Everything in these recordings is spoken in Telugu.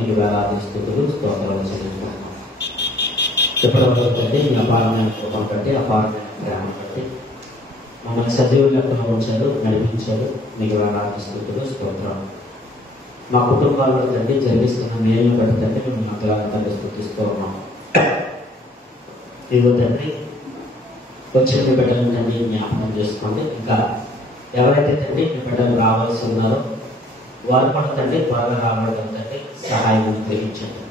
మీకు వేలాది స్తుతులు స్తోత్రాలు చెల్లిస్తున్నాం. ఇప్పటివరకు తండ్రి మీ అపారమైన కృపను బట్టి, అపారమైన ప్రేమను బట్టి మమ్మల్ని సజీవ లెక్కన ఉంచారు, నడిపించారు. మీకు వేలాది స్తుతులు స్తోత్రాలు. మా కుటుంబాల్లో తండ్రి జరిగిస్తున్న మేలు బట్టి తండ్రి మిమ్మల్ని అంతగా తండ్రి స్తుతిస్తూ ఉన్నాం. ఇదిగో తండ్రి వచ్చిన మీ బిడ్డలను తండ్రి జ్ఞాపకం చేసుకోండి. ఇంకా ఎవరైతే తండ్రి మీ బిడ్డలు రావాల్సి ఉన్నారో వారు కూడా తండ్రి త్వరగా రావడం తండ్రి సహాయం గ్రహించండి.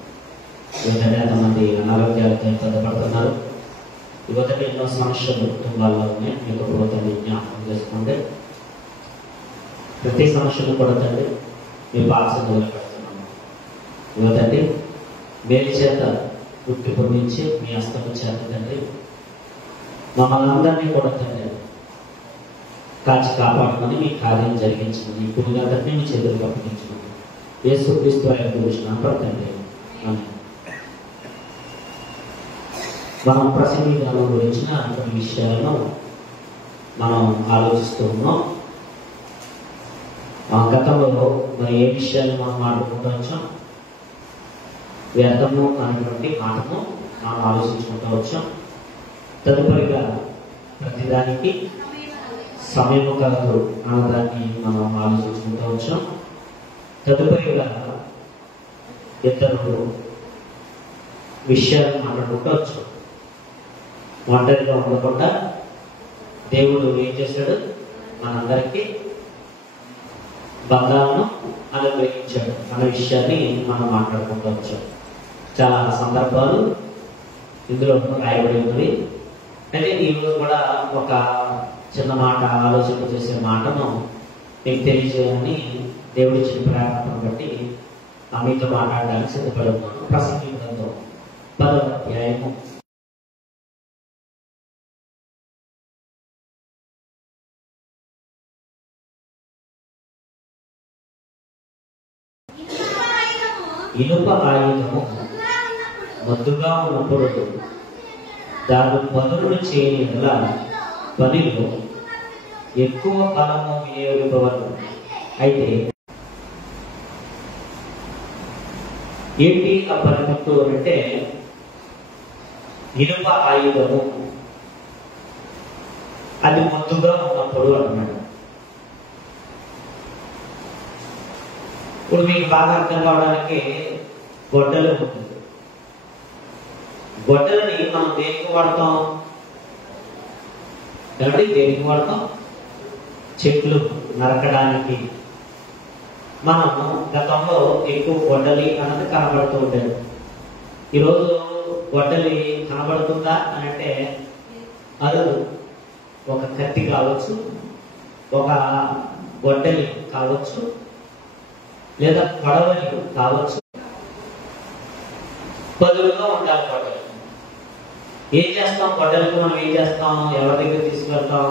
ఎందుకంటే ఎంతమంది అనారోగ్యాలతో బాధపడుతున్నారు. యువతకి ఎన్నో సమస్యలు కుటుంబాల్లో ఉన్నాయి. మీకు ప్రభుత్వాన్ని జ్ఞాపకం చేసుకోండి. ప్రతి సమస్యను కూడా తండ్రి మీ పాఠశాలలో పెడుతున్నాము. యువతండి మేలు చేత పుట్టి పొందించి మీ హస్తము చేత తండ్రి మమ్మల్ని అందరినీ కూడా తండ్రి కాచి కాపాడమని మీ కార్యం జరిగించమని ఇప్పుడు అందరినీ మీ చేతులకు అప్పగించమని యేసుక్రీస్తు ఆయన చూసిన తండ్రి. మనం ప్రసంగి గ్రామం గురించిన కొన్ని విషయాలను మనం ఆలోచిస్తూ ఉన్నాం. గతంలో మరి ఏ విషయాలు మనం మాట్లాడుకుంటూ వచ్చాం, వ్యర్థము అనేటువంటి మాటను మనం ఆలోచించుకుంటూ వచ్చాం. తదుపరిగా ప్రతిదానికి సమయము కలదు అన్నదాన్ని మనం ఆలోచించుకుంటూ వచ్చాం. తదుపరిగా ఇద్దరు విషయాలు మాట్లాడుకుంటూ వచ్చాం. ఒంటరిగా ఉండకుండా దేవుడు ఏం చేశాడు, మనందరికీ బంధాలను అనుగ్రహించాడు అన్న విషయాన్ని మనం మాట్లాడుకుంటూ వచ్చాం. చాలా సందర్భాలు ఇందులో రాయబడి ఉన్నవి. అయితే ఈరోజు కూడా ఒక చిన్న మాట ఆలోచన చేసే మాటను మీకు తెలియజేయాలని దేవుడు ఇచ్చిన ప్రేరణను బట్టి మీతో మాట్లాడడానికి సిద్ధపడి ఉన్నాను. ప్రసంగి గ్రంథం 10వ అధ్యాయము 10 ఇనుప ఆయుధము మొద్దుగా ఉన్నప్పుడు దాన్ని పదులు చేయని పనిలో ఎక్కువ కాలము వినియోగింపవలను. అయితే ఏంటి ఆ పనిముట్టు అంటే ఇనుప ఆయుధము అది మొద్దుగా ఉన్నప్పుడు అన్నాడు. ఇప్పుడు మీకు బాగా అర్థం కావడానికి గొడ్డలు ఉంటుంది. గొడ్డలని మనం దేనికి వాడతాం? కాబట్టి దేనికి వాడతాం? చెట్లు నరకడానికి. మనం గతంలో ఎక్కువ గొడ్డలి అన్నది కనబడుతూ ఉండేది. ఈరోజు గొడ్డలి కనబడుతుందా అని అంటే అది ఒక కత్తి కావచ్చు, ఒక గొడ్డలి కావచ్చు, లేదా పడవలి కావచ్చు. పదులుగా ఉండాలి గొడ్డలి. ఏం చేస్తాం? గొడ్డలికి మనం ఏం చేస్తాం? ఎవరి దగ్గర తీసుకెళ్తాం?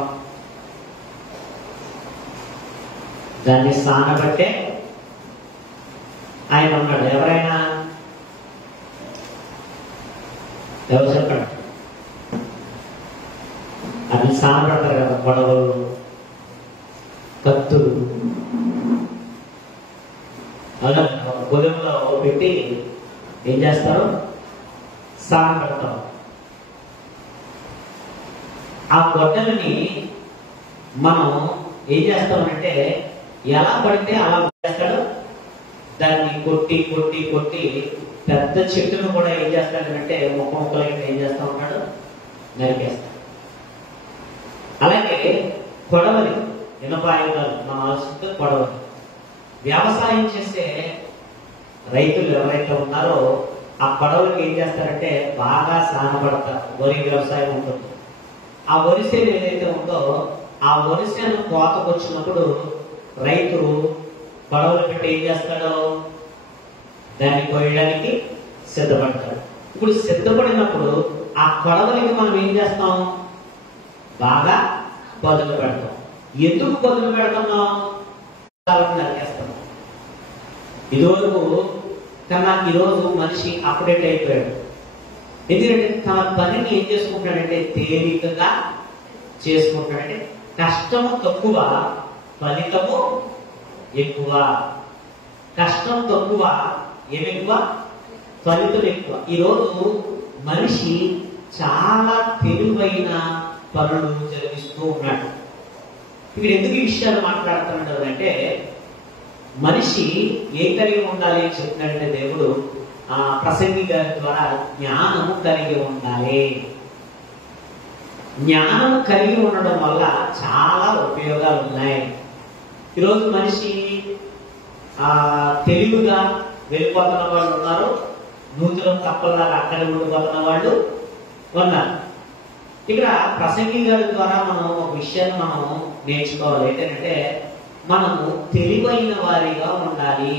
దాన్ని సానబట్టే ఆయన ఉన్నాడు. ఎవరైనా ఎవరు చెప్పండి? అది సానబడతారు కదా, గొడవలు, కత్తులు అలా గొడవలో పెట్టి ఏం చేస్తారు? సానబడతారు. ఆ గొడ్డలని మనం ఏం చేస్తామంటే ఎలా పడితే అలా చేస్తాడు. దాన్ని కొట్టి కొట్టి కొట్టి పెద్ద చెట్టును కూడా ఏం చేస్తాడంటే మొక్కలకి ఏం చేస్తా ఉన్నాడు? నరికేస్తాడు. అలాగే కొడవలి, ఇనపాయుధాలు మనం ఆలోచిస్తే కొడవలి. వ్యవసాయం చేసే రైతులు ఎవరైతే ఉన్నారో ఆ కొడవలికి ఏం చేస్తారంటే బాగా సానబడతారు. వరి వ్యవసాయం ఉంటుంది. ఆ వరిసేను ఏదైతే ఉందో ఆ వరిసేను కోతకు వచ్చినప్పుడు రైతు కొడవలు పెట్టి ఏం చేస్తాడో దాన్ని కొయ్యడానికి సిద్ధపడతాడు. ఇప్పుడు సిద్ధపడినప్పుడు ఆ కొడవలికి మనం ఏం చేస్తాం? బాగా పదులు పెడతాం. ఎందుకు పదులు పెడుతున్నాం? నరికేస్తాం. ఇదివరకు కన్నా ఈరోజు మనిషి అప్డేట్ అయిపోయాడు. ఎందుకంటే తన పనిని ఏం చేసుకుంటాడంటే తేలికగా చేసుకుంటాడంటే కష్టము తక్కువ, ఫలితము ఎక్కువ. కష్టం తక్కువ, ఏమెక్కువ? ఫలితం ఎక్కువ. ఈరోజు మనిషి చాలా తెలివైన పనులు జరిగిస్తూ ఉన్నాడు. ఇక్కడ ఎందుకు ఈ విషయాలు మాట్లాడుతున్నాడు అంటే, మనిషి ఏం కలిగి ఉండాలి అని చెప్తున్నాడంటే దేవుడు ప్రసంగి గారి ద్వారా జ్ఞానము కలిగి ఉండాలి. జ్ఞానం కలిగి ఉండడం వల్ల చాలా ఉపయోగాలు ఉన్నాయి. ఈరోజు మనిషి తెలివిగా వెళ్ళిపోతున్న వాళ్ళు ఉన్నారు, నూతులు తప్పలాగా అక్కడ ఉండిపోతున్న వాళ్ళు ఉన్నారు. ఇక్కడ ప్రసంగి గారి ద్వారా మనం ఒక విషయాన్ని మనం నేర్చుకోవాలి. ఏంటంటే మనము తెలివైన వారిగా ఉండాలి.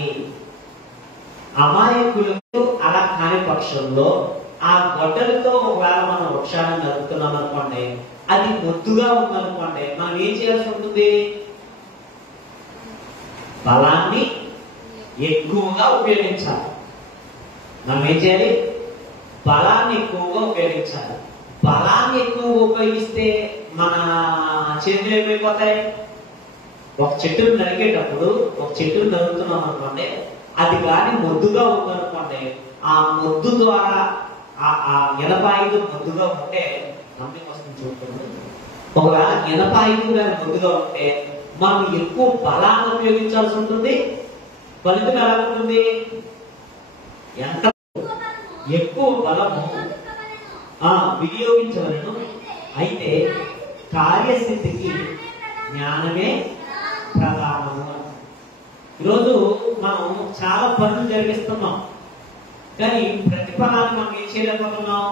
అమాయకులకు అలా కాని పక్షంలో ఆ గొడ్డలతో ఒకవేళ మనం వృక్షాన్ని నరుకుతున్నాం అనుకోండి, అది మొద్దుగా ఉందనుకోండి, మనం ఏం చేయాల్సి ఉంటుంది? బలాన్ని ఎక్కువగా ఉపయోగించాలి. మనం ఏం చేయాలి? బలాన్ని ఎక్కువగా ఉపయోగించాలి. బలాన్ని ఎక్కువగా ఉపయోగిస్తే మన చేతులు ఏమైపోతాయి? ఒక చెట్టును నరికేటప్పుడు, ఒక చెట్టును నరుకుతున్నాం అనుకోండి, అది కానీ మొద్దుగా ఉందనుకోండి, ఆ మొద్దు ద్వారా ఆ ఎనపాయుధం మొద్దుగా ఉంటే నమ్మకం వస్తుంది. చూడండి, ఒకవేళ ఎనపాయుధం కానీ మొద్దుగా ఉంటే మనం ఎక్కువ బలాన్ని ఉపయోగించాల్సి ఉంటుంది. ఫలితం ఎలా ఉంటుంది? ఎంత ఎక్కువ బలము వినియోగించవలను. అయితే కార్యసిద్ధికి జ్ఞానమే ప్రధానము. ఈరోజు మనం చాలా పనులు జరిగిస్తున్నాం, కానీ ప్రతిఫలాన్ని మనం ఏం చేయలేకపోతున్నాం,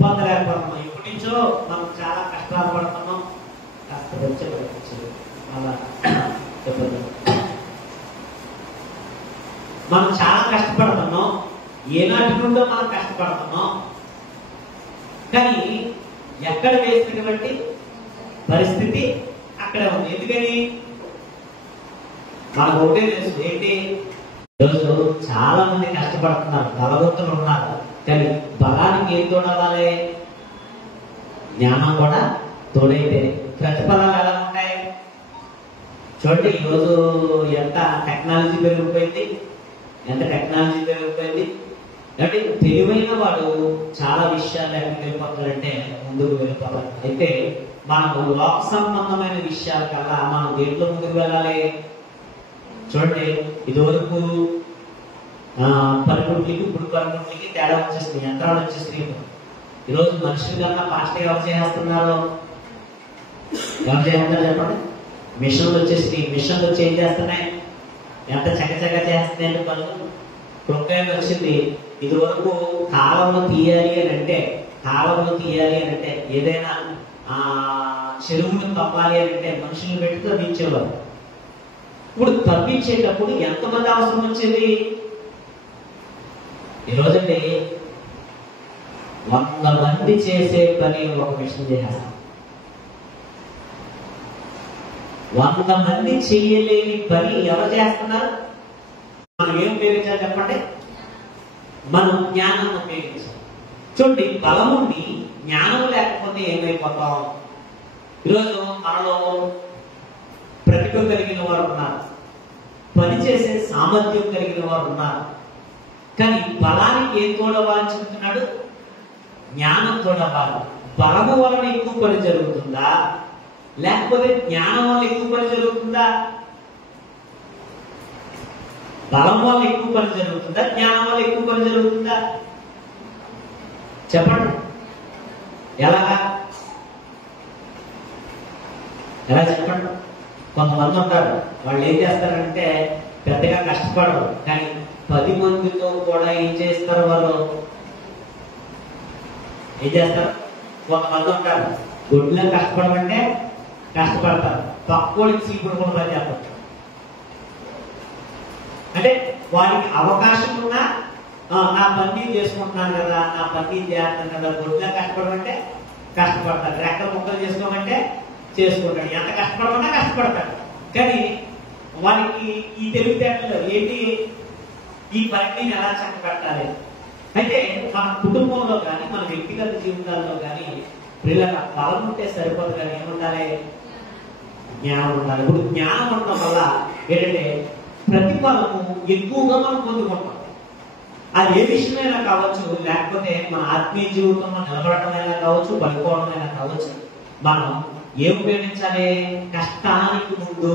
పొందలేకపోతున్నాం. ఇప్పటి నుంచో మనం చాలా కష్టాలు పడుతున్నాం. అలా చెప్పదు, మనం చాలా కష్టపడుతున్నాం. ఏనాటి నుండో మనం కష్టపడుతున్నాం, కానీ ఎక్కడ వేసినటువంటి పరిస్థితి అక్కడే ఉంది. ఎందుకని? మనకు ఒకటే తెలుసు, ఏంటి? ఈరోజు చాలా మంది కష్టపడుతున్నారు, బలవంతులు ఉన్నారు, కానీ బలానికి ఏం తోడవాలి? జ్ఞానం కూడా తోడైతే ప్రతిఫలాలు ఎలా ఉంటాయి? చూడండి, ఈరోజు ఎంత టెక్నాలజీ పెరిగిపోయింది, ఎంత టెక్నాలజీ పెరిగిపోయింది. అంటే తెలివైన వాడు చాలా విషయాలు ఎక్కడికి వెళ్ళిపోతాడంటే ముందుకు వెళ్ళిపోవాలి. అయితే మనకు లోక సంబంధమైన విషయాల కల్లా మనం దేంట్లో ముందుకు వెళ్ళాలి? చూడండి, ఇదివరకు పనిముట్లకి ఇప్పుడు పనిముట్లకి తేడా వచ్చేస్తుంది, యంత్రాలు వచ్చేస్తున్నాయి. ఈరోజు మనుషులు కన్నా ఫాస్ట్గా ఎవరు చేస్తున్నారు? ఎవరు చేస్తున్నారు చెప్పండి? మిషన్లు వచ్చేసినాయి. మిషన్లు వచ్చి ఏం చేస్తున్నాయి? ఎంత చక్కచక్క చేస్తున్నాయంటే పనులు. ప్రొక్లైన్ వచ్చింది. ఇది వరకు కాలంలో తీయాలి అని అంటే ఏదైనా చెరువులు తవ్వాలి అని అంటే మనుషులు పెట్టి తవ్వించేవారు. ఇప్పుడు తవ్వించేటప్పుడు ఎంతమంది అవసరం వచ్చేది? ఈరోజండి 100 మంది చేసే పని ఒక మిషన్ చేయాలి. 100 మంది చేయలేని పని ఎవరు చేస్తున్నారు? మనం ఏం ఉపయోగించాలి చెప్పండి? మనం జ్ఞానాన్ని ఉపయోగించాలి. చూడండి, బలముండి జ్ఞానం లేకపోతే ఏమైపోతాం? ఈరోజు మనలో ప్రతిభ కలిగిన వారు ఉన్నారు, పనిచేసే సామర్థ్యం కలిగిన వారు ఉన్నారు, కానీ బలానికి ఏం తోడవాలని చెప్తున్నాడు? జ్ఞానం తోడవాలి. బలము వలన ఎక్కువ పని జరుగుతుందా, లేకపోతే జ్ఞానం వల్ల ఎక్కువ పని జరుగుతుందా? బలం వల్ల ఎక్కువ పని జరుగుతుందా, జ్ఞానం వల్ల ఎక్కువ పని జరుగుతుందా? చెప్పండి, ఎలాగా? ఎలా చెప్పండి? కొంతమంది ఉంటారు, వాళ్ళు ఏం చేస్తారంటే పెద్దగా కష్టపడరు, కానీ 10 మందితో కూడా ఏం చేస్తారు? వాళ్ళు ఏం చేస్తారు? కొంతమంది ఉంటారు, గుడ్లో కష్టపడమంటే కష్టపడతారు, పక్కోడికి చీపుడు కూడా పని చేస్తారు. అంటే వారికి అవకాశం ఉన్నా నా పని చేసుకుంటున్నాను కదా, నా పని చేస్తున్నాను కదా, గుడ్లో కష్టపడమంటే కష్టపడతాడు, రెక్కలు ముక్కలు చేసుకోమంటే చేసుకుంటాడు, ఎంత కష్టపడమన్నా కష్టపడతాడు. కానీ వారికి ఈ తెలివితేటలు ఏంటి? ఈ పనిని ఎలా చక్కబెట్టాలి? అయితే మన కుటుంబంలో కానీ మన వ్యక్తిగత జీవితాల్లో కానీ పిల్లల బలం ఉంటే సరిపోదు, కానీ ఏముండాలి? జ్ఞానం ఉండాలి. ఇప్పుడు జ్ఞానం ఉండడం వల్ల ఏంటంటే ప్రతిఫలము ఎక్కువగా మనం పొందుకుంటాం. అది ఏ విషయమైనా కావచ్చు, లేకపోతే మన ఆత్మీయ జీవితంలో నిలబడటమైనా కావచ్చు, పడుకోవడమైనా కావచ్చు. మనం ఏం ఉపయోగించాలి? కష్టానికి ముందు,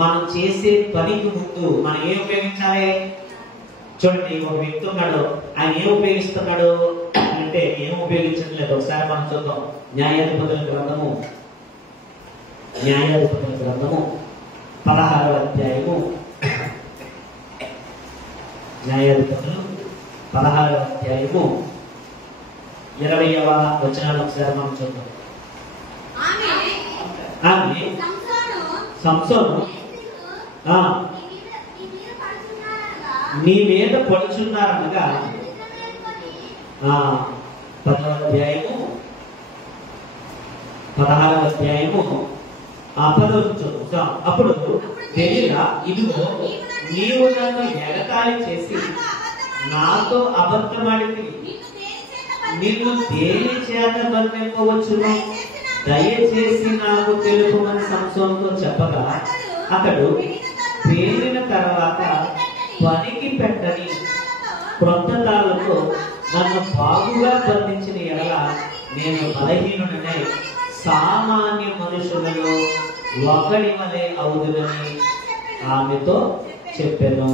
మనం చేసే పనికి ముందు మనం ఏం ఉపయోగించాలి? చూడండి, ఒక వ్యక్తి ఉన్నాడు, ఆయన ఏం ఉపయోగిస్తున్నాడు అంటే ఏం ఉపయోగించట్లేదు. ఒకసారి మనం చూద్దాం. న్యాయాధిపతుల గ్రంథము 16వ అధ్యాయము, న్యాయాధిపతులు 16వ అధ్యాయము 20వ వచనాన్ని ఒకసారి మనం చూద్దాం. ఆమె సంసోను నీ మీద పడుచున్నారనగా 16వ అధ్యాయము 10 అప్పుడు దెలీలా, ఇదిగో నీవు నన్ను ఎగతాళి చేసి నాతో అబద్ధమాడితే నిన్ను దేని చేత బంధింపవచ్చును? దయచేసి నాకు తెలుపమని సంసోనుతో చెప్పగా అతడు పేరిన తర్వాత పనికి పెట్టని క్రొత్త తాళ్ళతో నన్ను బాగుగా బంధించిన ఎడల నేను బలహీనుడనై సామాన్య మనుషులలో ఒకడి వలె అవుదునని ఆమెతో చెప్పాను.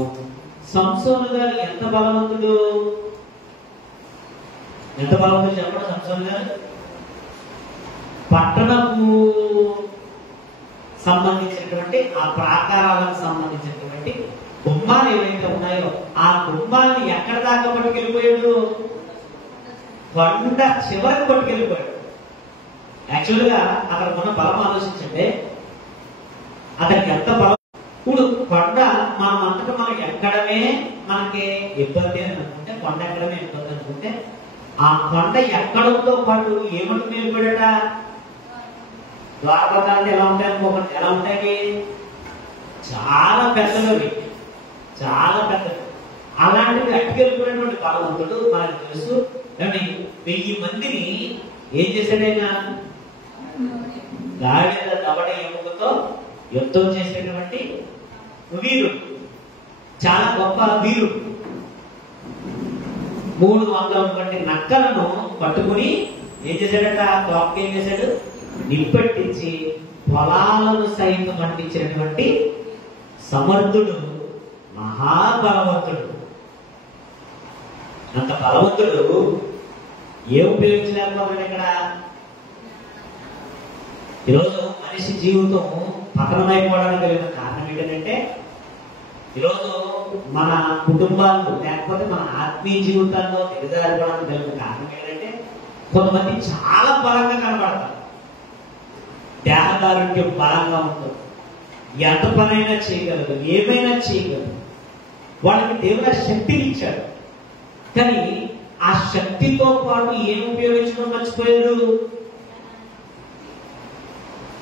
సంసోను గారు ఎంత బలవంతుడు చెప్పడం. సంసోను గారు పట్టణకు సంబంధించినటువంటి ఆ ప్రాకారాలకు సంబంధించినటువంటి గుమ్మాలు ఏవైతే ఉన్నాయో ఆ గుమ్మాలని ఎక్కడ దాకా పట్టుకెళ్ళిపోయాడు? కొండ చివరికి పట్టుకెళ్ళిపోయాడు. యాక్చువల్ గా అక్కడ ఉన్న బలం ఆలోచించండి, అతనికి ఎంత బలం. ఇప్పుడు కొండ మనం అంతటా మనం ఎక్కడమే మనకి ఇబ్బంది అని అనుకుంటే, కొండ ఎక్కడమే ఇబ్బంది అనుకుంటే, ఆ కొండ ఎక్కడంతో పాటు ఏమంటూ వెళ్ళిపోయాడట? ద్వారబంధాలు ఎలా ఉంటాయి అనుకోకండి. ఎలా ఉంటాయి? చాలా పెద్దవి, చాలా పెద్దవి. అలాంటివి అట్టుకెళ్ళిపోయినటువంటి బలవంతుడు మనకు తెలుసు. 1000 మందిని ఏం చేశాడైనా? గాడిద దవడ ఎముకతో యుద్ధం చేసేటువంటి వీరుడు, చాలా గొప్ప వీరుడు. 300 నక్కలను పట్టుకుని ఏం చేశాడట? తోపకి ఏం చేశాడు? నిప్పెట్టించి పొలాలను సైతం అంటించినటువంటి సమర్థుడు, మహాబలవంతుడు. అంత బలవంతుడు ఏం ఉపయోగించలేకపోతాడు ఇక్కడ. ఈరోజు మనిషి జీవితం పతనమైపోవడానికి కలిగిన కారణం ఏంటంటే, ఈరోజు మన కుటుంబాలు లేకపోతే మన ఆత్మీయ జీవితాల్లో దిగజారిపోవడానికి కలిగిన కారణం ఏంటంటే, కొంతమంది చాలా బలంగా కనబడతారు, దేహదారుణ్యం బలంగా ఉంటుంది, ఎంత పనైనా చేయగలరు, ఏమైనా చేయగలరు. వాళ్ళకి దేవుడు ఆ శక్తిని ఇచ్చాడు. కానీ ఆ శక్తితో పాటు ఏం ఉపయోగించడం మర్చిపోయారు.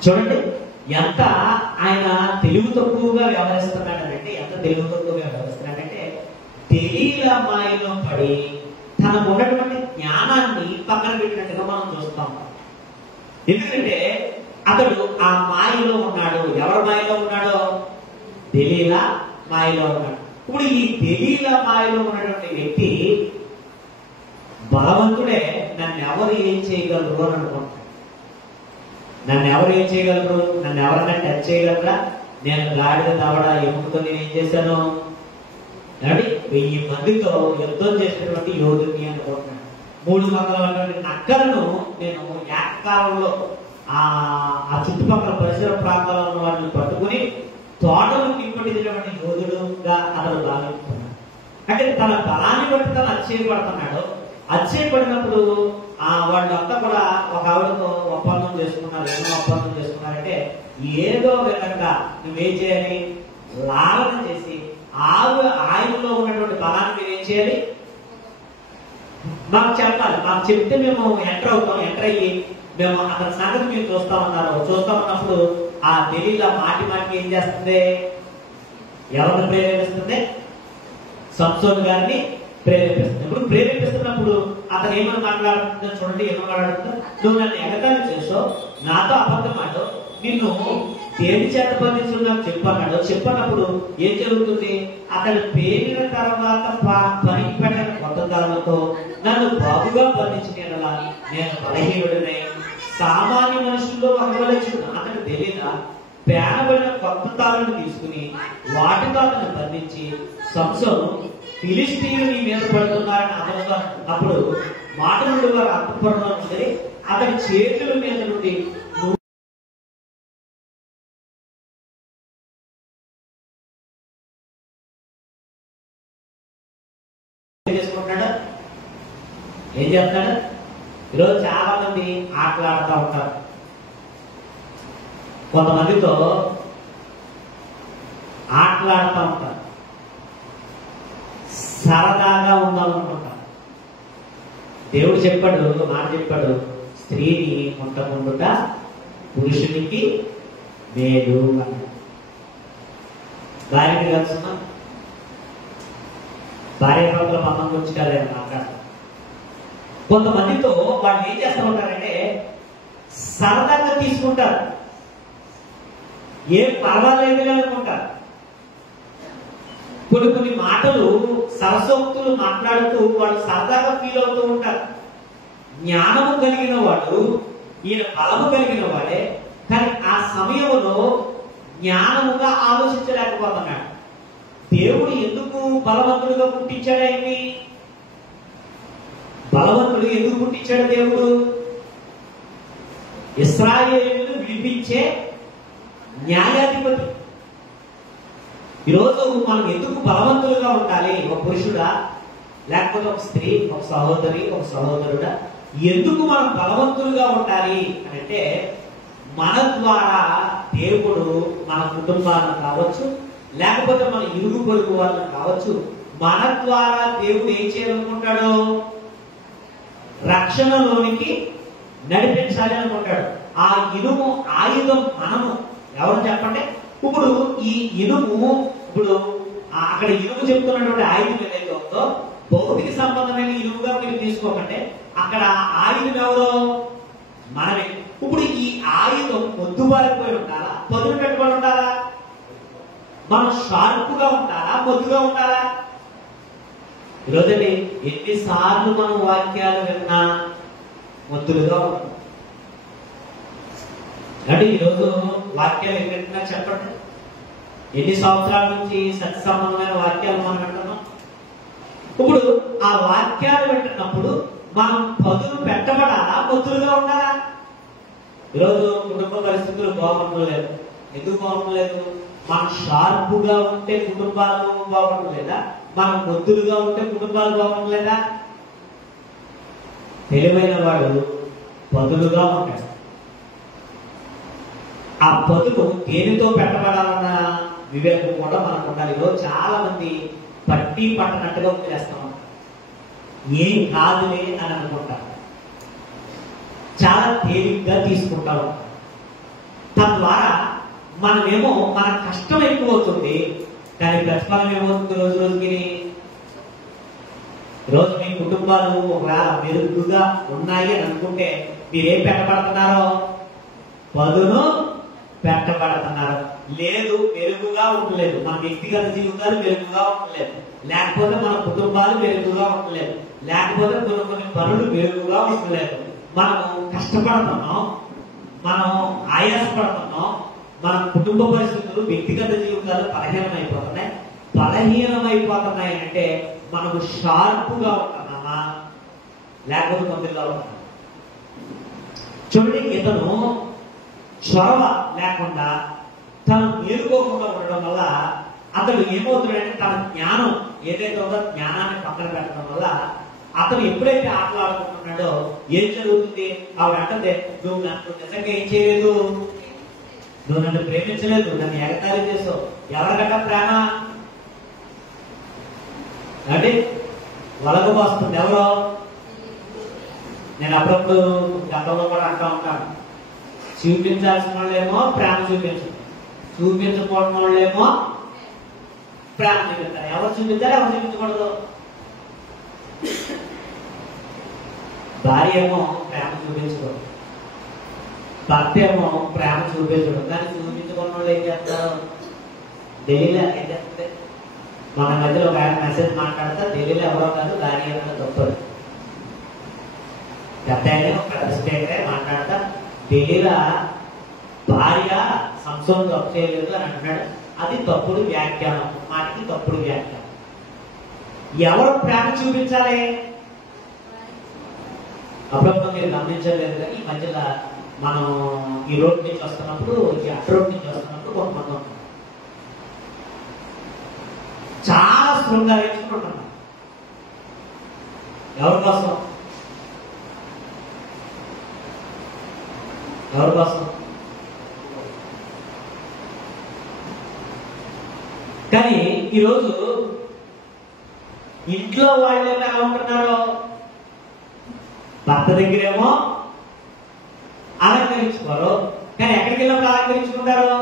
చూడండి, ఎంత ఆయన తెలివి తక్కువగా వ్యవహరిస్తున్నాడంటే, ఎంత తెలివి తక్కువగా వ్యవహరిస్తున్నాడంటే, దెలీలా మాయలో పడి తనకు ఉన్నటువంటి జ్ఞానాన్ని పక్కన పెట్టినట్టుగా మనం చూస్తాం. ఎందుకంటే అతడు ఆ మాయలో ఉన్నాడు. ఎవరి మాయలో ఉన్నాడో? దెలీలా మాయలో ఉన్నాడు. ఇప్పుడు ఈ దెలీలా మాయలో ఉన్నటువంటి వ్యక్తి బలవంతుడే. నన్ను ఎవరు ఏం చేయగలరు అని అనుకుంటాడు. నన్ను ఎవరు ఏం చేయగలరు? నన్ను ఎవరైనా టచ్ చేయగలరా? నేను గాడిద దవడ ఎముకతో నేను ఏం చేశాను? 1000 మందితో యుద్ధం చేసినటువంటి యోధుని అనుకుంటున్నాను. 300 నక్కలను నేను ఏకకాలంలో ఆ చుట్టుపక్కల పరిసర ప్రాంతాల్లో ఉన్న వాటిని పట్టుకుని తోటలు నింపటినటువంటి యోధుడుగా అతను భావిస్తున్నాడు. అంటే తన బలాన్ని బట్టి తను అతిశయపడుతున్నాడు. అతిశయపడినప్పుడు వాళ్ళంతా కూడా ఒక ఆవిడతో ఒప్పందం చేసుకున్నారు. ఏమో ఒప్పందం చేసుకున్నారంటే, ఏదో విధంగా నువ్వేం చేయాలి? లాలన చేసి ఆయనలో ఉన్నటువంటి బలాన్ని మీరు ఏం చేయాలి? మాకు చెప్పాలి. మాకు చెప్తే మేము ఎంటర్ అవుతాం. ఎంటర్ అయ్యి మేము అతని సంగతి మీరు చూస్తామన్నారు. చూస్తామన్నప్పుడు ఆ దెలీలా మాటి మాటికి ఏం చేస్తుంది? ఎవరిని ప్రేరేపిస్తుంది? సంసోను గారిని ప్రేరేపిస్తుంది. ఇప్పుడు ప్రేరేపిస్తున్నప్పుడు అతను ఏమని మాట్లాడుతుందో చూడండి. ఏమని మాట్లాడుతుందో? నువ్వు నన్ను ఎగతాళి చేసావు, నాతో అబద్ధం ఆడావు, నిన్ను దేని చేత బంధించు నాకు చెప్పన్నాడు. చెప్పినప్పుడు ఏం జరుగుతుంది? అతడు పేరిన తర్వాత పనికి పెట్టిన కొత్త ధరలతో నన్ను బాగుగా బంధించిన నేను బలహీనుడినే, సామాన్య మనుషుల్లో ఒకవలచున్నా. అతడు తెలియదా? పేనబడిన కొత్త తాళ్ళను తీసుకుని వాటితో అతను బంధించి సంసోను ఫిలిష్తీయులు నీ మీద పడుతున్నారని అతను అప్పుడు మాటలు వారు అంతఃపురంలో నుండి అతని చేతుల మీద నుండి చేసుకుంటాడు. ఏం చేస్తాడు? ఈరోజు చాలా మంది ఆటలాడుతూ ఉంటారు. కొంతమందితో ఆటలాడుతూ ఉంటారు, సరదాగా ఉండాలనుకుంటారు. దేవుడు చెప్పాడు, మాట చెప్పాడు, స్త్రీని ముట్టకుండుట పురుషునికి మేలు అన్నాడు. భార్యకి కలుసున్నా భార్య భర్తల మతం గురించి కదా మాట్లాడతారు. కొంతమందితో వాళ్ళు ఏం చేస్తూ ఉంటారంటే సరదాగా తీసుకుంటారు, ఏం పర్వాలేదు అనుకుంటారు. కొన్ని మాటలు సరసోక్తులు మాట్లాడుతూ వాళ్ళు సరదాగా ఫీల్ అవుతూ ఉంటారు. జ్ఞానము కలిగిన వాడు, ఈయన బలము కలిగిన వాడే, కానీ ఆ సమయంలో జ్ఞానముగా ఆలోచించలేకపోతున్నాడు. దేవుడు ఎందుకు బలవంతుడుగా పుట్టించాడు? ఆయన్ని బలవంతుడు ఎందుకు పుట్టించాడు దేవుడు? ఇశ్రాయేలును విడిపించే న్యాయాధిపతి. ఈరోజు మనం ఎందుకు బలవంతులుగా ఉండాలి? ఒక పురుషుడా, లేకపోతే ఒక స్త్రీ, ఒక సహోదరి, ఒక సహోదరుడా, ఎందుకు మనం బలవంతులుగా ఉండాలి అని అంటే మన ద్వారా దేవుడు మన కుటుంబాలను కావచ్చు, లేకపోతే మన ఇరుగు పొరుగు వాళ్ళని కావచ్చు, మన ద్వారా దేవుడు ఏం చేయాలనుకుంటాడు? రక్షణలోనికి నడిపించాలి అనుకుంటాడు. ఆ ఇనుము ఆయుధం మనము. ఎవరు చెప్పండి? ఇప్పుడు ఈ ఇనుము, ఇప్పుడు అక్కడ ఇనుము చెప్తున్నటువంటి ఆయుధం ఏదైతే ఉందో భౌతిక సంబంధమైన ఇనుముగా మీరు తీసుకోకండి. అక్కడ ఆయుధం ఎవరో? మనమే. ఇప్పుడు ఈ ఆయుధం మొద్దుబారిపోయి ఉండాలా, పదును పెట్టుబడి ఉండాలా? మనం షార్ప్గా ఉంటారా, మొద్దుగా ఉంటారా? ఈరోజండి ఎన్నిసార్లు మనం వాక్యాలు విన్నా మొద్దులుగా ఉంటాం. అంటే ఈరోజు వాక్యాలు ఎక్కడికైనా చెప్పండి, ఎన్ని సంవత్సరాల నుంచి సత్య సంబంధమైన వాక్యాలు మనం వింటున్నాం. ఇప్పుడు ఆ వాక్యాలు వింటున్నప్పుడు మనం పదులు పెట్టబడాలా, మొద్దులుగా ఉండాలా? ఈరోజు కుటుంబ పరిస్థితులు బాగుండలేదు. ఎందుకు బాగుండలేదు? మనం షార్పుగా ఉంటే కుటుంబాలు బాగుండలేదా? మనం మొద్దులుగా ఉంటే కుటుంబాలు బాగుండలేదా? తెలివైన వాడు పదులుగా ఉంటాడు. ఆ పదులు దేనితో పెట్టబడాలన్న వివేకం కూడా మనకు ఉండాలి. చాలా మంది పట్టి పట్టనట్టుగా వదిలేస్తా ఉంటారు, ఏం కాదులే అని అనుకుంటారు, చాలా తేలిగ్గా తీసుకుంటా ఉంటారు. తద్వారా మనమేమో మన కష్టం ఎక్కువ అవుతుంది, కానీ ప్రతిఫలం ఏమవుతుంది? రోజు రోజుకి రోజు మీ కుటుంబాలు ఒకవేళ మెరుగుగా ఉన్నాయి అని అనుకుంటే మీరేం పెట్టబడుతున్నారో? పదును పెట్టబడుతున్నారు. లేదు, మెరుగుగా ఉండలేదు. మన వ్యక్తిగత జీవితాలు మెరుగుగా ఉండలేదు, లేకపోతే మన కుటుంబాలు మెరుగుగా ఉండలేదు, లేకపోతే కొన్ని పనులు మెరుగుగా ఉండలేదు. మనము కష్టపడుతున్నాం, మనం ఆయాసపడుతున్నాం, మన కుటుంబ పరిస్థితులు, వ్యక్తిగత జీవితాలు బలహీనమైపోతున్నాయి అంటే మనకు షార్ప్గా ఉంటున్నామా, లేకపోతే కొందరిగా ఉంటున్నామా? చూడండి, ఇతను చొరవ లేకుండా తను మేలుకోకుండా ఉండడం వల్ల అతడు ఏమవుతున్నాడంటే తన జ్ఞానం ఏదైతే ఉందో జ్ఞానాన్ని పక్కన పెట్టడం వల్ల అతను ఎప్పుడైతే ఆటలాడుకుంటున్నాడో ఏం జరుగుతుంది? ఆవిడ అంటే నువ్వు నన్ను నిజంగా ఏం చేయలేదు, నువ్వు నన్ను ప్రేమించలేదు, నన్ను ఎగతాళి చేసావు. ఎవరికన్నా ప్రేమ అంటే వలగబోస్తుంది ఎవరో. నేను అప్పుడప్పుడు గతంలో కూడా అంటూ ఉంటాను, చూపించాల్సిన వాళ్ళేమో ప్రేమ చూపించకపోవడం వాళ్ళేమో ప్రేమ చూపిస్తారు. ఎవరు చూపించాలి, ఎవరు చూపించకూడదు? భార్య ఏమో ప్రేమ చూపించకూడదు, భర్త ఏమో ప్రేమ చూపించడం, దాన్ని చూపించుకున్న వాళ్ళు ఏం చేస్తారు? ఢిల్లీలో ఏం చేస్తుంది? మన మధ్యలో ఒక ఆయన మెసేజ్ మాట్లాడతా, ఢిల్లీలో ఎవరో కాదు దాని ఏమైనా తప్పదు. పెద్ద ప్రతిష్ట మాట్లాడతా, ఢిల్లీలో భార్య సంసోను తప్పు చేయలేదు అని అంటున్నాడు. అది తప్పుడు వ్యాఖ్యానం, మాటికి తప్పుడు వ్యాఖ్యానం. ఎవరు ప్రేమ చూపించాలి? అప్పుడప్పుడు మీరు గమనించలేదు, ఈ మధ్యలో మనం ఈ రోడ్ నుంచి వస్తున్నప్పుడు, ఈ అడ్డ రోడ్ నుంచి వస్తున్నప్పుడు కొంతమంది ఉంటాం, చాలా శృంగారించుకుంటున్నాం. ఎవరి కోసం? ఎవరి కోసం? కానీ ఈరోజు ఇంట్లో వాళ్ళు ఎలా ఉంటున్నారో, భర్త దగ్గరేమో అలంకరించుకోరు, కానీ ఎక్కడికి వెళ్ళినప్పుడు అలంకరించుకుంటారు.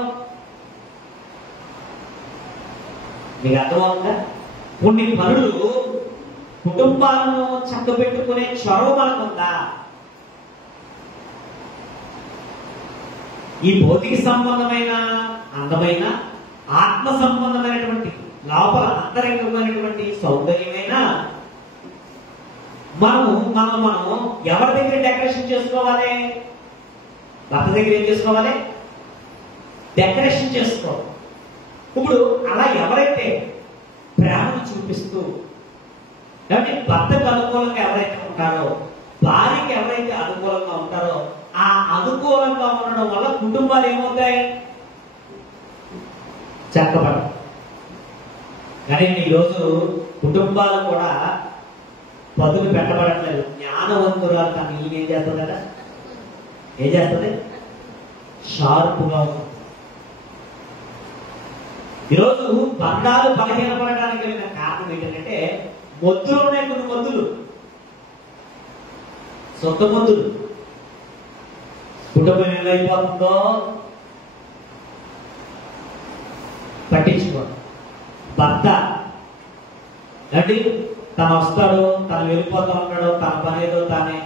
మీకు అర్థమవుతుందా? కొన్ని పనులు కుటుంబాలను చక్కబెట్టుకునే చొరవ మనకుందా? ఈ భౌతిక సంబంధమైన అందమైన, ఆత్మ సంబంధమైనటువంటి లోపల అంతరంగమైనటువంటి సౌందర్యమైన మనం ఎవరి దగ్గర డెకరేషన్ చేసుకోవాలి? భర్త దగ్గర ఏం చేసుకోవాలి? డెకరేషన్ చేసుకో. ఇప్పుడు అలా ఎవరైతే ప్రేమను చూపిస్తూ, అంటే భర్తకు అనుకూలంగా ఎవరైతే ఉంటారో, భార్యకి ఎవరైతే అనుకూలంగా ఉంటారో, ఆ అనుకూలంగా ఉండడం వల్ల కుటుంబాలు ఏమవుతాయి? చక్కబడతాయి. కానీ ఈరోజు కుటుంబాలు కూడా పదులు పెట్టబడట్లేదు. జ్ఞానవంతురాలు కానీ ఈయన ఏం చేస్తుందట? ఏం చేస్తుంది? షార్పుగా ఉంటుంది. ఈరోజు బంధాలు బలహీనపడడానికి కలిగిన కారణం ఏంటంటే, మొద్దులు ఉన్నాయి, కొన్ని మొద్దులు, సొంత మొద్దులు. కుటుంబం ఏమైపోతుందో పట్టించుకోండి. భర్త అంటే తను వస్తాడు, తను వెళ్ళిపోతా ఉంటాడు, తన పని ఏదో తానే,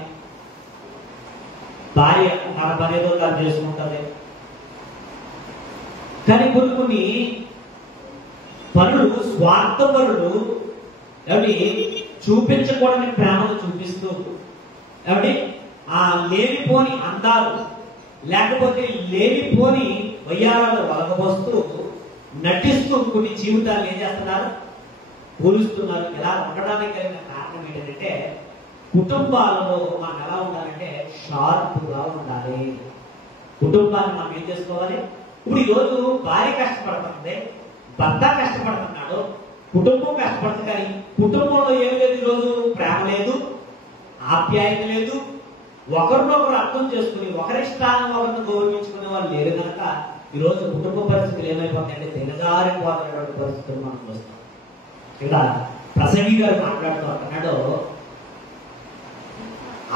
భార్య తన పని ఏదో తను చేసుకుంటుంది. కానీ కొన్ని పనులు స్వార్థ పనులు ఏమిటి చూపించకూడని ప్రేమను చూపిస్తూ, ఏమిటి ఆ లేనిపోని అందాలు లేకపోతే లేనిపోని వయ్యారాలు వలగబోస్తూ నటిస్తూ కొన్ని జీవితాలు ఏం చేస్తున్నారు? పోలుస్తున్నారు. ఇలా ఉండడానికి కలిగిన కారణం ఏంటంటే, కుటుంబాలలో మనం ఎలా ఉండాలంటే షార్ప్గా ఉండాలి. కుటుంబాన్ని మనం ఏం చేసుకోవాలి? ఇప్పుడు ఈరోజు భార్య కష్టపడుతుంది, భర్త కష్టపడుతున్నాడు, కుటుంబం కష్టపడుతుంది. కానీ కుటుంబంలో ఏం లేదు? ఈరోజు ప్రేమ లేదు, ఆప్యాయత లేదు, ఒకరినొకరు అర్థం చేసుకుని ఒకరిష్టాన్ని ఒకరిని గౌరవించుకునే వాళ్ళు లేరు కనుక ఈరోజు కుటుంబ పరిస్థితులు ఏమైపోతాయంటే దిగజారిపోతున్నటువంటి పరిస్థితులు మనం చూస్తాం. ఇక్కడ ప్రసంగి గారు మాట్లాడుతూ అంటున్నాడు,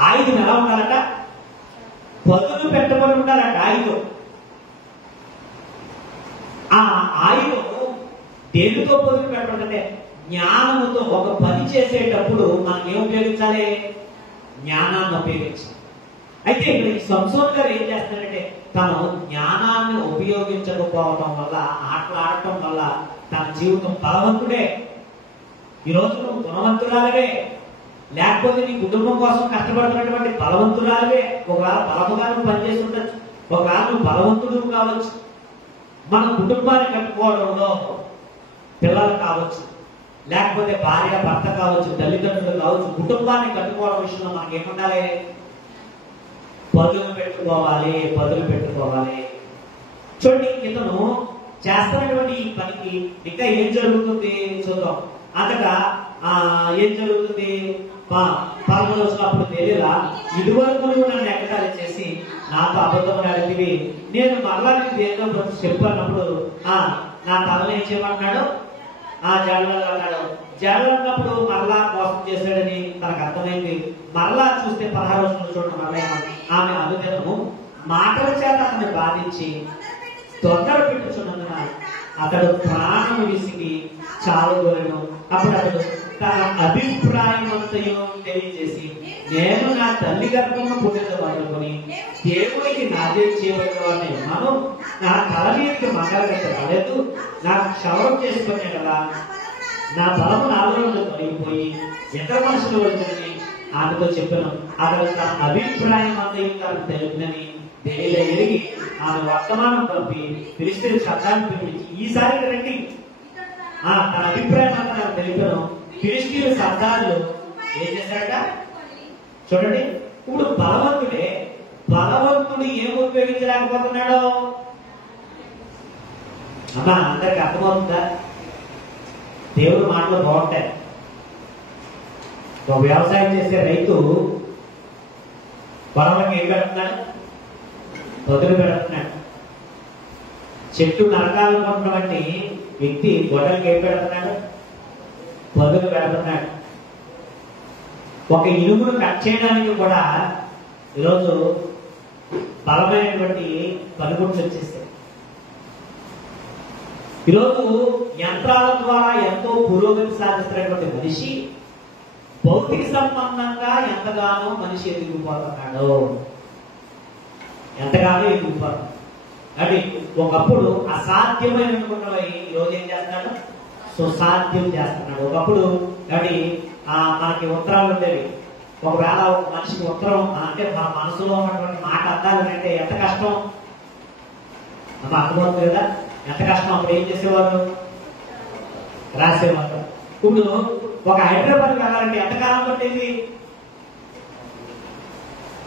ఆయుధం ఎలా ఉండాలట? పదులు పెట్టబడి ఉండాలట ఆయుధం. ఆ ఆయుధం దేనితో పదులు పెట్టబడంటే జ్ఞానముతో. ఒక పని చేసేటప్పుడు మనం ఏం ఉపయోగించాలి? జ్ఞానాన్ని ఉపయోగించాలి. అయితే ఇక్కడ ఈ సంసోను గారు ఏం చేస్తారంటే, తను జ్ఞానాన్ని ఉపయోగించకపోవడం వల్ల, ఆటలాడటం వల్ల తన జీవితం బలవంతుడే. ఈరోజు నువ్వు గుణవంతురాలవే, లేకపోతే నీ కుటుంబం కోసం కష్టపడుతున్నటువంటి బలవంతురాలవే. ఒకవేళ బలముగా నువ్వు పనిచేస్తుండొచ్చు, ఒకవేళ నువ్వు బలవంతుడు కావచ్చు. మన కుటుంబాన్ని కట్టుకోవడంలో పిల్లలు కావచ్చు, లేకపోతే భార్య భర్త కావచ్చు, తల్లిదండ్రులు కావచ్చు, కుటుంబాన్ని కట్టుకోవడం విషయంలో మనకి ఏముండాలి? పదులు పెట్టుకోవాలి, పదులు పెట్టుకోవాలి. చూడండి, ఇతను చేస్తున్నటువంటి ఈ పనికి ఇంకా ఏం జరుగుతుంది చూద్దాం. అంతటా ఏం జరుగుతుంది? 11వ వచనం, తెలియలా ఇదివరకు నువ్వు నన్ను ఎగతాళి చేసి నాతో అబద్ధం అడిగివి, నేను మరలా నీకు దేనిలో చెప్పన్నప్పుడు నా తలను ఏం చేయమన్నాడు? జడలు అన్నాడు. జడలు అన్నప్పుడు మరలా మోసం చేశాడని తనకు అర్థమైంది. మరలా చూస్తే 16వ వచనం చూడండి, మరలా ఆమె అనుదినము మాటల చేత అతన్ని బాధించి తొందర పెట్టుచున్నందున అతడు ప్రాణము విసిగి చావగలను. అప్పుడు అతడు తన అభిప్రాయం అంతయు తెలియజేసి, నేను నా తల్లి గర్భంలో పుట్టిన మొదలుకొని దేవుడికి నాదేం చేయబడిన వాడిని ఉన్నాను. నా తల మీదకి మంగళగట్టలేదు, నాకు క్షవరం చేసుకునే కదా, నా బలము నాలో తొలగిపోయి ఇతర మనుషులు వద్దని ఆమెతో చెప్పాను. అతను తన అభిప్రాయం అంతయు తనకు తెలిపినని దేవుడు ఎరిగి ఆమె వర్తమానం పంపి ఫిలిష్తీయుల సర్దారుని పిలిపించి, ఈసారి రండి, తన అభిప్రాయం అంతా నాకు తెలిపాను. ఫిలిష్తీయుల సర్దారులు ఏం చేశాడట చూడండి. ఇప్పుడు బలవంతుడు ఏం ఉపయోగించలేకపోతున్నాడో అమ్మా అందరికి అర్థమవుతుందా? దేవుడు మాటలు బాగుంటాయి. ఒక వ్యవసాయం చేసే రైతు పొలంలోకి ఏం పెడుతున్నాడు? పొదులు పెడుతున్నాడు. చెట్టు నరకాలనుకుంటున్నటువంటి వ్యక్తి గొడవలకి ఏం పెడుతున్నాడు? పొదులు పెడుతున్నాడు. ఒక ఇనుమును కట్ చేయడానికి కూడా ఈరోజు బలమైనటువంటి పనిముట్లు వచ్చేస్తాయి. ఈరోజు యంత్రాల ద్వారా ఎంతో పురోగతి సాధిస్తున్నటువంటి మనిషి భౌతిక సంబంధంగా ఎంతగానో మనిషి ఎదిగిపోతున్నాడు. అంటే ఒకప్పుడు అసాధ్యమైనటువంటివి ఈరోజు ఏం చేస్తున్నాడు? సుసాధ్యం చేస్తున్నాడు. ఒకప్పుడు అంటే మనకి ఉత్తరాలు ఉండేవి. ఒకవేళ ఒక మనిషికి ఉత్తరం అంటే మన మనసులో ఉన్నటువంటి మాట అందాలి అంటే ఎంత కష్టం అమ్మ, అర్థమవుతుంది కదా? ఎంత కష్టం. అప్పుడు ఏం చేసేవారు? రాసేవారు. ఇప్పుడు ఒక హైదరాబాద్ వెళ్ళాలంటే ఎంతకాలం పట్టేది?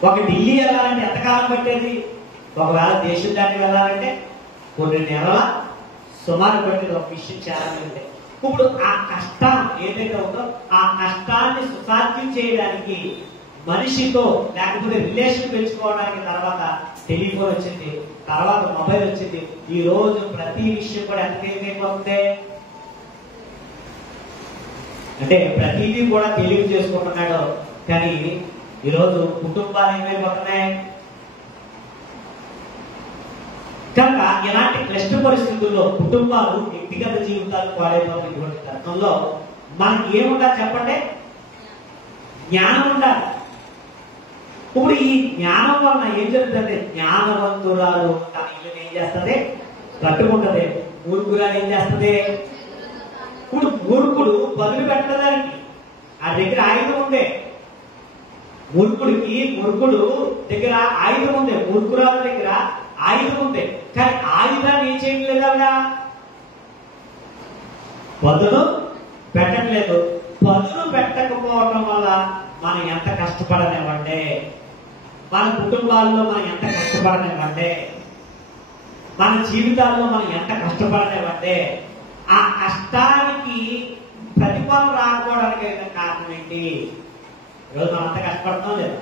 ఒక ఢిల్లీ వెళ్ళాలంటే ఎంతకాలం పట్టేది? ఒకవేళ దేశం దాటి వెళ్ళాలంటే కొన్ని నెలల సుమారు పట్టేది. ఒక విషయం చాలా ఉంటాయి. ఇప్పుడు ఆ కష్టం ఏదైతే ఉందో ఆ కష్టాన్ని సుసాధ్యం చేయడానికి మనిషితో లేకపోతే రిలేషన్ పెంచుకోవడానికి తర్వాత టెలిఫోన్ వచ్చింది, తర్వాత మొబైల్ వచ్చింది. ఈ రోజు ప్రతి విషయం కూడా ఎంత తేలికైపోతుంది అంటే ప్రతిదీ కూడా తెలివి చేసుకుంటున్నాడు. కానీ ఈరోజు కుటుంబాలు ఏమైపోతున్నాయి కనుక ఇలాంటి క్లిష్ట పరిస్థితుల్లో కుటుంబాలు వ్యక్తిగత జీవితాలు పాడైపోతున్నటువంటి తరుణంలో మనకి ఏముండాలి చెప్పండి? జ్ఞానం ఉండాలి. ఇప్పుడు ఈ జ్ఞానం వలన ఏం జరుగుతుంది? జ్ఞానవంతురాలు తన ఇల్లుని ఏం చేస్తుంది? కట్టుకుంటది. మూర్ఖురాలు ఏం చేస్తుంది? ఇప్పుడు మూర్ఖుడు బదులు పెట్టడానికి ఆ దగ్గర ఆయుధం ఉందే. మూర్ఖుడు దగ్గర ఆయుధం ఉంది, మూర్ఖురాల దగ్గర ఆయుధం ఉంది. కానీ ఆయుధాన్ని ఏం చేయట్లేదు ఆవిడ? పదును పెట్టట్లేదు. పదును పెట్టకపోవటం వల్ల మనం ఎంత కష్టపడనివ్వండి, మన కుటుంబాల్లో మనం ఎంత కష్టపడనివ్వండి, మన జీవితాల్లో మనం ఎంత కష్టపడనివ్వండి, ఆ కష్టానికి ప్రతిఫలం రాకపోవడానికి కారణం ఏంటి? ఈరోజు మనం అంత కష్టపడుతున్నాం లేదా?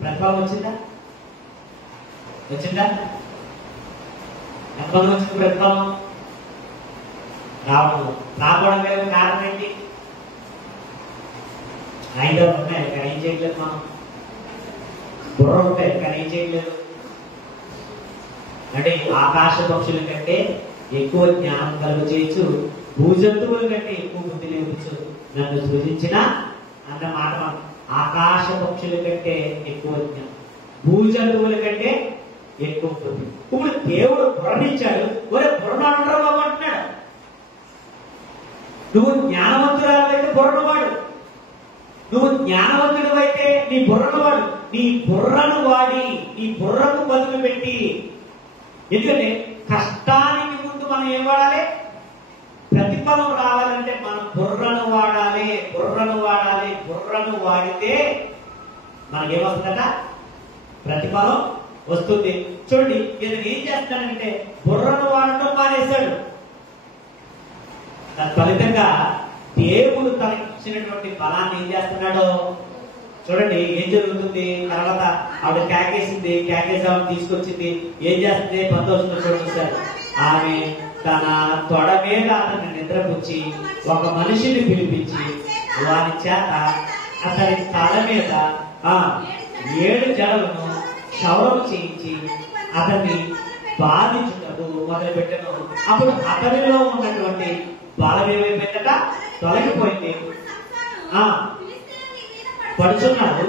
ప్రతిఫలం వచ్చిందా? ఎంతమంది వచ్చింది ప్రతిఫలం? రాకపోవడం కారణం ఏంటి? ఐదవ ఉన్నాయి కానీ ఏం చేయట్లేదు. మనం బుర్ర ఉంటాయి కానీ ఏం చేయట్లేదు. అంటే ఆకాశ పక్షుల కంటే ఎక్కువ జ్ఞానం కలుగు చేయొచ్చు, భూజంతువుల కంటే ఎక్కువ బుద్ధి నేర్పించు నన్ను సృజించిన అన్న మాట. ఆకాశ పక్షుల కంటే ఎక్కువ జ్ఞానం, భూజంతువుల కంటే ఎక్కువ బుద్ధి. ఇప్పుడు దేవుడు బుర్రనిచ్చాడు. ఒరే బుర్రనాడు బాబు అంటున్నాడు. నువ్వు జ్ఞానవంతురాలైతే బుర్రను వాడు, నువ్వు జ్ఞానవంతుడు అయితే నీ బుర్రను వాడు. నీ బుర్రను వాడి నీ బుర్రకు బదులు పెట్టి, ఎందుకంటే కష్టానికి ముందు మనం ఏం వాడాలి? ప్రతిఫలం రావాలంటే మనం బుర్రను వాడాలి. బుర్రను వాడితే మనకేమొస్తుందట? ప్రతిఫలం వస్తుంది. చూడండి, ఇతను ఏం చేస్తాడంటే బుర్రను వాడటం మానేశాడు. దాని ఫలితంగా దేవుడు తనకి ఇచ్చినటువంటి బలాన్ని ఏం చేస్తున్నాడో చూడండి. ఏం జరుగుతుంది? తర్వాత ఆవిడ కేకేసింది, కేకేసి ఆవిడ తీసుకొచ్చింది. ఏం చేస్తుంది? 19 చూడండి సార్. ఆమె తన తొడ మీద అతన్ని నిద్రపుచ్చి ఒక మనిషిని పిలిపించి వారి చేత అతని తల మీద 7 జడలను క్షౌరం చేయించి అతన్ని బాధించుటకు మొదలు పెట్టాను. అప్పుడు అతనిలో ఉన్నటువంటి బలం ఏమైపోయిందట? తొలగిపోయింది. పడుచున్నాడు.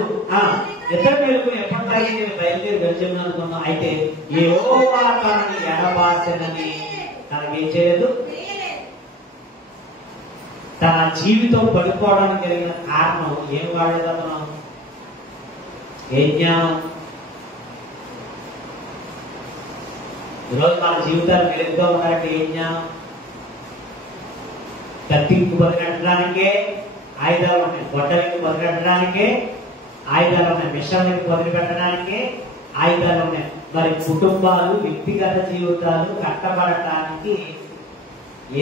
ఇద్దరు మేలుకుని ఎప్పటిలాగే నేను బయలుదేరి వెళ్తున్నాను అనుకున్నాం. అయితే యెహోవా తనని ఎడబాసెనని తనకేం చేయలేదు. తన జీవితం పడిపోవడానికి కలిగిన కారణం ఏం వాడలేదు అతను? ఏ జ్ఞానం? ఈరోజు మన జీవితాలు మెరుగ్గా ఉన్నారంటే ఏ జ్ఞానం? కత్తికి బదిలెట్టడానికే ఆయుధాలు ఉన్నాయి, గొడ్డలికి బదిలెట్టడానికే ఆయుధాలు ఉన్నాయి, మిషన్లకి వదిలిపెట్టడానికే ఆయుధాలు ఉన్నాయి. మరి కుటుంబాలు, వ్యక్తిగత జీవితాలు కట్టబడటానికి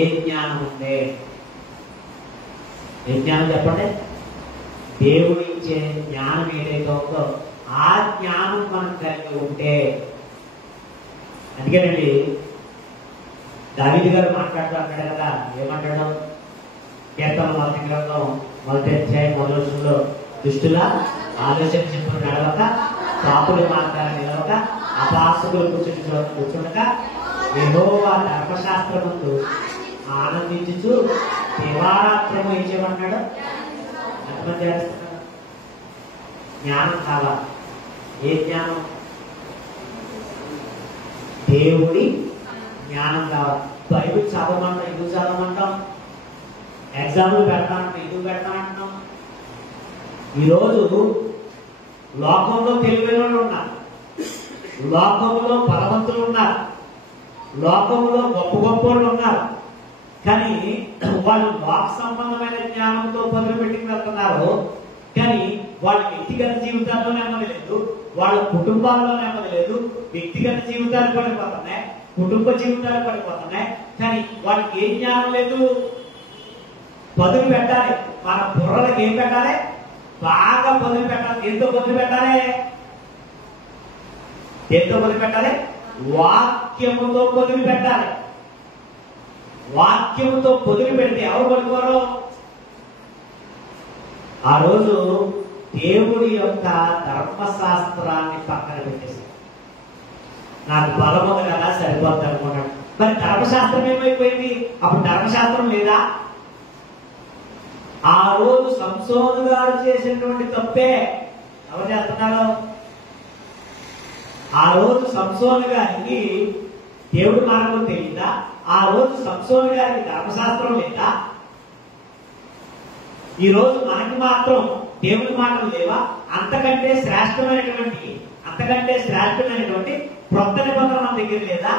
ఏ జ్ఞానం ఉంది? ఏ జ్ఞానం చెప్పండి? దేవుడు ఇచ్చే జ్ఞానం ఏదైతే ఉందో ఆ జ్ఞానం మనం కలిగి ఉంటే. అందుకేనండి దావీదు గారు మాట్లాడుతూ అంటాడు కదా, ఏమంటాడు? కీర్తన 1 గ్రంథం 1వ అధ్యాయం 1వ వచనంలో, దుష్టుల ఆలోచన చెప్పులు నడవక, పాపుల మార్గాలు నిలవక, అపాసకులు కూర్చుని చోట కూర్చుండక, యెహోవా ధర్మశాస్త్రమందు ఆనందించుచు దివారాత్రము ఏం చేయమన్నాడు? ఎంతమంది చేస్తున్నాడు? జ్ఞానం కావాలి. ఏ జ్ఞానం? దేవుడి జ్ఞానం కావాలి. బైబిల్ చదవమంటాం, ఎందుకు చదవమంటాం? ఎగ్జాంపుల్ పెడతానంటాం, ఎందుకు పెడతానంటున్నాం? ఈరోజు లోకంలో తెలివైన వాళ్ళు ఉన్నారు, లోకంలో బలవంతులు ఉన్నారు, లోకంలో గొప్ప గొప్ప వాళ్ళు ఉన్నారు. కానీ వాళ్ళు లోక సంబంధమైన జ్ఞానంతో మొదలుపెట్టి వెళ్తున్నారు. కానీ వాళ్ళ వ్యక్తిగత జీవితాల్లో నెమ్మది లేదు, వాళ్ళ కుటుంబాల్లో నెమ్మది లేదు. వ్యక్తిగత జీవితాలు పడిపోతున్నాయి, కుటుంబ జీవితాలు పడిపోతున్నాయి. కానీ వాళ్ళకి ఏ జ్ఞానం లేదు. పదులు పెట్టాలి. మన బుర్రలకు ఏం పెట్టాలి? బాగా పదులు పెట్టాలి. ఎంతో పదులు పెట్టాలి. ఎంతో పదులు పెట్టాలి. వాక్యముతో పదులు పెట్టాలి. వాక్యముతో పొదిలి పెడితే ఎవరు పడుకోరు? ఆ రోజు దేవుడి యొక్క ధర్మశాస్త్రాన్ని పక్కన పెట్టేసి నాకు బలము కదా సరిపోద్ది అనుకున్నాడు. మరి ధర్మశాస్త్రం ఏమైపోయింది? అప్పుడు ధర్మశాస్త్రం లేదా? ఆ రోజు సంసోను గారు చేసినటువంటి తప్పే ఎవరు చేస్తున్నారు? ఆ రోజు సంసోను గారికి దేవుడి మార్గం తెలియదా? ఆ రోజు సంసోను గారికి ధర్మశాస్త్రం లేదా? ఈ రోజు మనకి మాత్రం దేవుడి మాటలు లేవా? అంతకంటే శ్రేష్టమైనటువంటి క్రొత్త నిబంధన మన దగ్గర లేదా?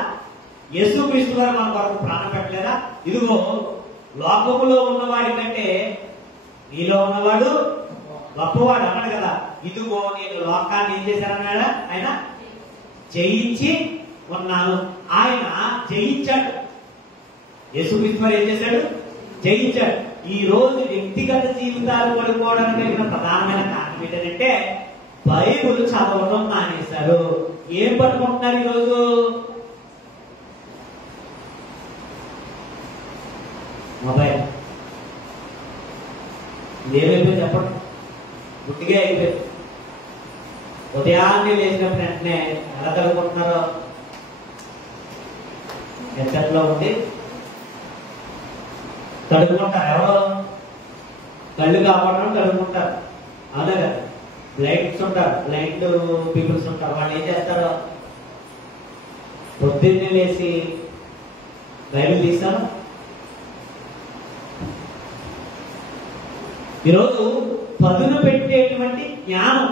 యేసుక్రీస్తు గారు మన కొరకు ప్రాణం పెట్టలేదా? ఇదిగో లోకములో ఉన్నవాడి కంటే నీలో ఉన్నవాడు గొప్పవాడు అన్నాడు కదా. ఇదిగో నేను లోకాన్ని ఏం చేశానన్నాడా? ఆయన జయించి ఉన్నాను. ఆయన జయించాడు. యేసుక్రీస్తు వారు ఏం చేశాడు? జయించాడు. ఈ రోజు వ్యక్తిగత జీవితాలు పడిపోవడానికి కలిగిన ప్రధానమైన కారణం ఏంటంటే బైబుల్ చదవడం మానేశారు. ఏం పట్టుకుంటున్నారు ఈరోజు? మొబైల్. ఇదేమైపోయింది చెప్పండి? గుడ్డిగా అయిపోయింది. ఉదయాన్నే లేచినప్పుడు వెంటనే ఎలా కలుగుకుంటున్నారో ఎత్తట్లో ఉండి కడుక్కుంటారు. ఎవరో కళ్ళు కాపాడడం కడుక్కుంటారు. అవునా కదా? బ్లైండ్స్ ఉంటారు, బ్లైండ్ పీపుల్స్ ఉంటారు. వాళ్ళు ఏం చేస్తారు? పొద్దున్నే లేచి బైబిల్ తీస్తారు. ఈరోజు పదును పెట్టేటువంటి జ్ఞానం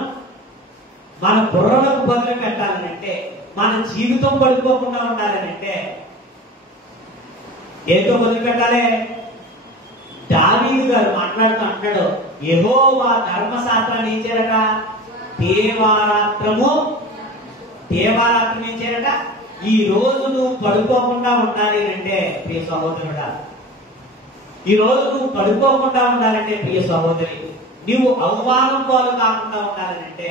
మన బుర్రలకు బదులు పెట్టాలనంటే, మన జీవితం పడిపోకుండా ఉండాలనంటే ఏదో బదులు పెట్టాలి. దావీదు గారు మాట్లాడుతూ అంటాడు, యెహోవా ధర్మశాస్త్రాన్ని ఏం చేయాలట? దేవారాత్రం ఏం చేయాలట? ఈ రోజు నువ్వు పడుకోకుండా ఉండాలి అంటే ప్రియ సహోదరుడా, ఈ రోజు నువ్వు పడుకోకుండా ఉండాలంటే ప్రియ సహోదరి, నీవు అవమానం పాలు కాకుండా ఉండాలంటే,